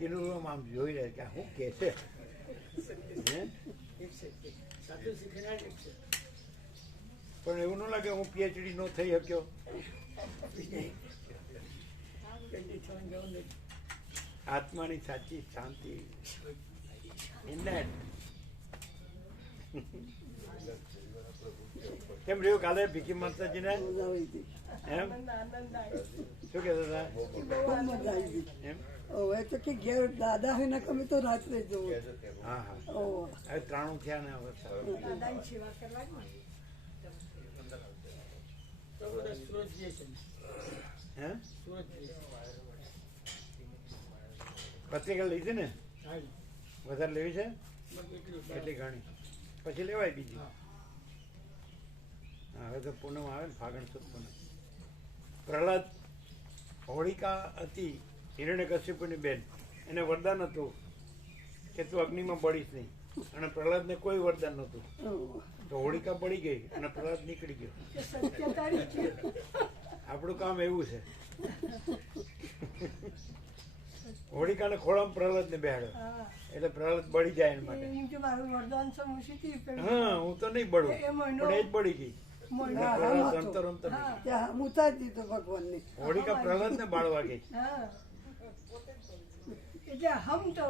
એનું આમ જોઈ રહે કે હું કે છે પણ એવું ન લાગે હું પીએચડી નો થઈ શક્યો. આત્માની સાચી શાંતિ કેમ રહ્યું કાલે ભીખી માતાજીને એમ શું કહેતા હતા એમ? હવે તો કે ઘેર દાદા હોય ને કમે તો રાત્રે જવું. હા હા હવે 93 થયા ને હવે હે પત્રિકા લીધી ને વધારે લેવી છે એટલી ઘણી પછી લેવાય બીજી. હા, હવે તો પૂનમ આવે ને, ફાગણ સુદ પૂનમ. પ્રહલાદ હોળિકા હતી હિરણ્યકશ્યપુની બેન, એને વરદાન હતું કે તું અગ્નિમાં બળીશ નહીં, અને પ્રહલાદને કોઈ વરદાન નહોતું. તો હોળિકા બળી ગઈ અને પ્રહલાદ નીકળી ગયો. આપણું કામ એવું છે. હોળિકાને ખોળામાં પ્રહલાદને બેહાડ્યો એટલે પ્રહલાદ બળી જાય એના માટે. એમ કે મારું વરદાન છે મુશીથી હા, હું તો નહીં બળું, પણ એ જ બળી ગઈ. પ્રહલાદ અંતર અંતર ત્યાં ઉતારી દીધો ભગવાનને. હોળિકા પ્રહલાદને બાળવા ગઈ. હા એટલે હમ તો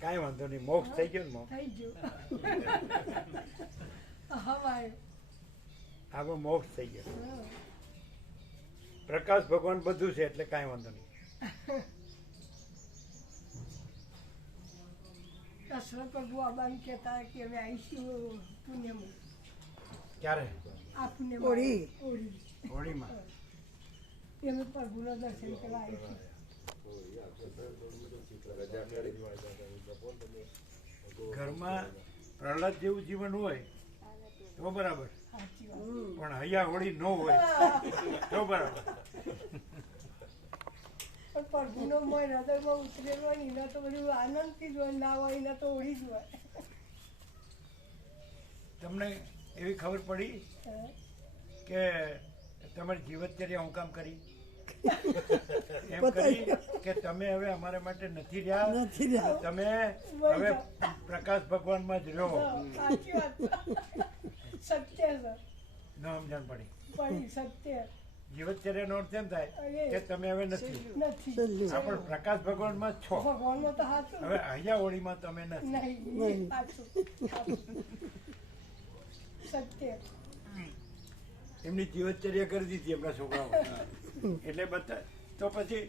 કાંઈ વાંધો નહીં, મોક્ષ થઈ ગયો ને. મોક્ષ થઈ ગયું. હમ આવ્યો. આપણો મોક્ષ થઈ ગયો. પ્રકાશ ભગવાન બધું છે એટલે કાંઈ વાંધો નહીં. દશરથ પ્રભુ આબાને કહેતા કે હવે આવીશું પુણ્યમાં. ક્યારે? આ પુણ્યમાં હોળી. હોળીમાં. એમ પ્રભુના દર્શન કરવા આવીશું. ઘરમાં પ્રહલાદ જેવું જીવન હોય તો બરાબર, સાચી વાત. પણ હૈયા હોળી ન હોય તો બરાબર. પણ પ્રભુનો મોય હૃદયમાં ઉતરેલો હોય ને એના તો બધું આનંદથી જ હોય, ના હોય એના તો ઓળી જ હોય. તમને એવી ખબર પડી હે? કે તમારી જીવનચર્યા હું કામ કરી? એમ કરી કે તમે હવે અમારા માટે નથી રહ્યા, તમે હવે પ્રકાશ ભગવાનમાં જ રહો. સાચી વાત. સત્ય છે. ન સમજણ પડી. પડી સત્ય જીવનચર્યાનો અર્થ એમ થાય કે તમે હવે નથી, નથી. આ પણ પ્રકાશ ભગવાનમાં જ છો. ભગવાનનો તો હાથ હવે અહીંયા હોળીમાં તમે નથી. નહીં. સાચું. સત્ય. એમની જીવનચર્યા કરી દીધી એમના છોકરાઓ, એટલે બધા તો પછી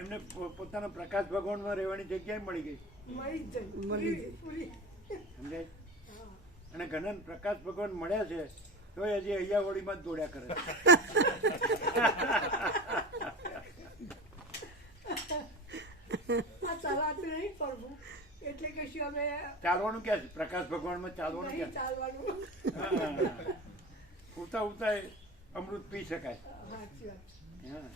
એમને પોતાના પ્રકાશ ભગવાનમાં રહેવાની જગ્યા મળી ગઈ. મળી જ પૂરી. સમજાય? અને ઘણા પ્રકાશ ભગવાન મળ્યા છે તો હજી અહીંયા હોળીમાં જ દોડ્યા કરે. આ ચલાતું નહીં પ્રભુ એટલે કશું અમે ચાલવાનું ક્યાં છે? પ્રકાશ ભગવાનમાં ચાલવાનું નહીં ક્યાં? ચાલવાનું. ઉતા ઉતા અમૃત પી શકાય. સાચી વાત. હા.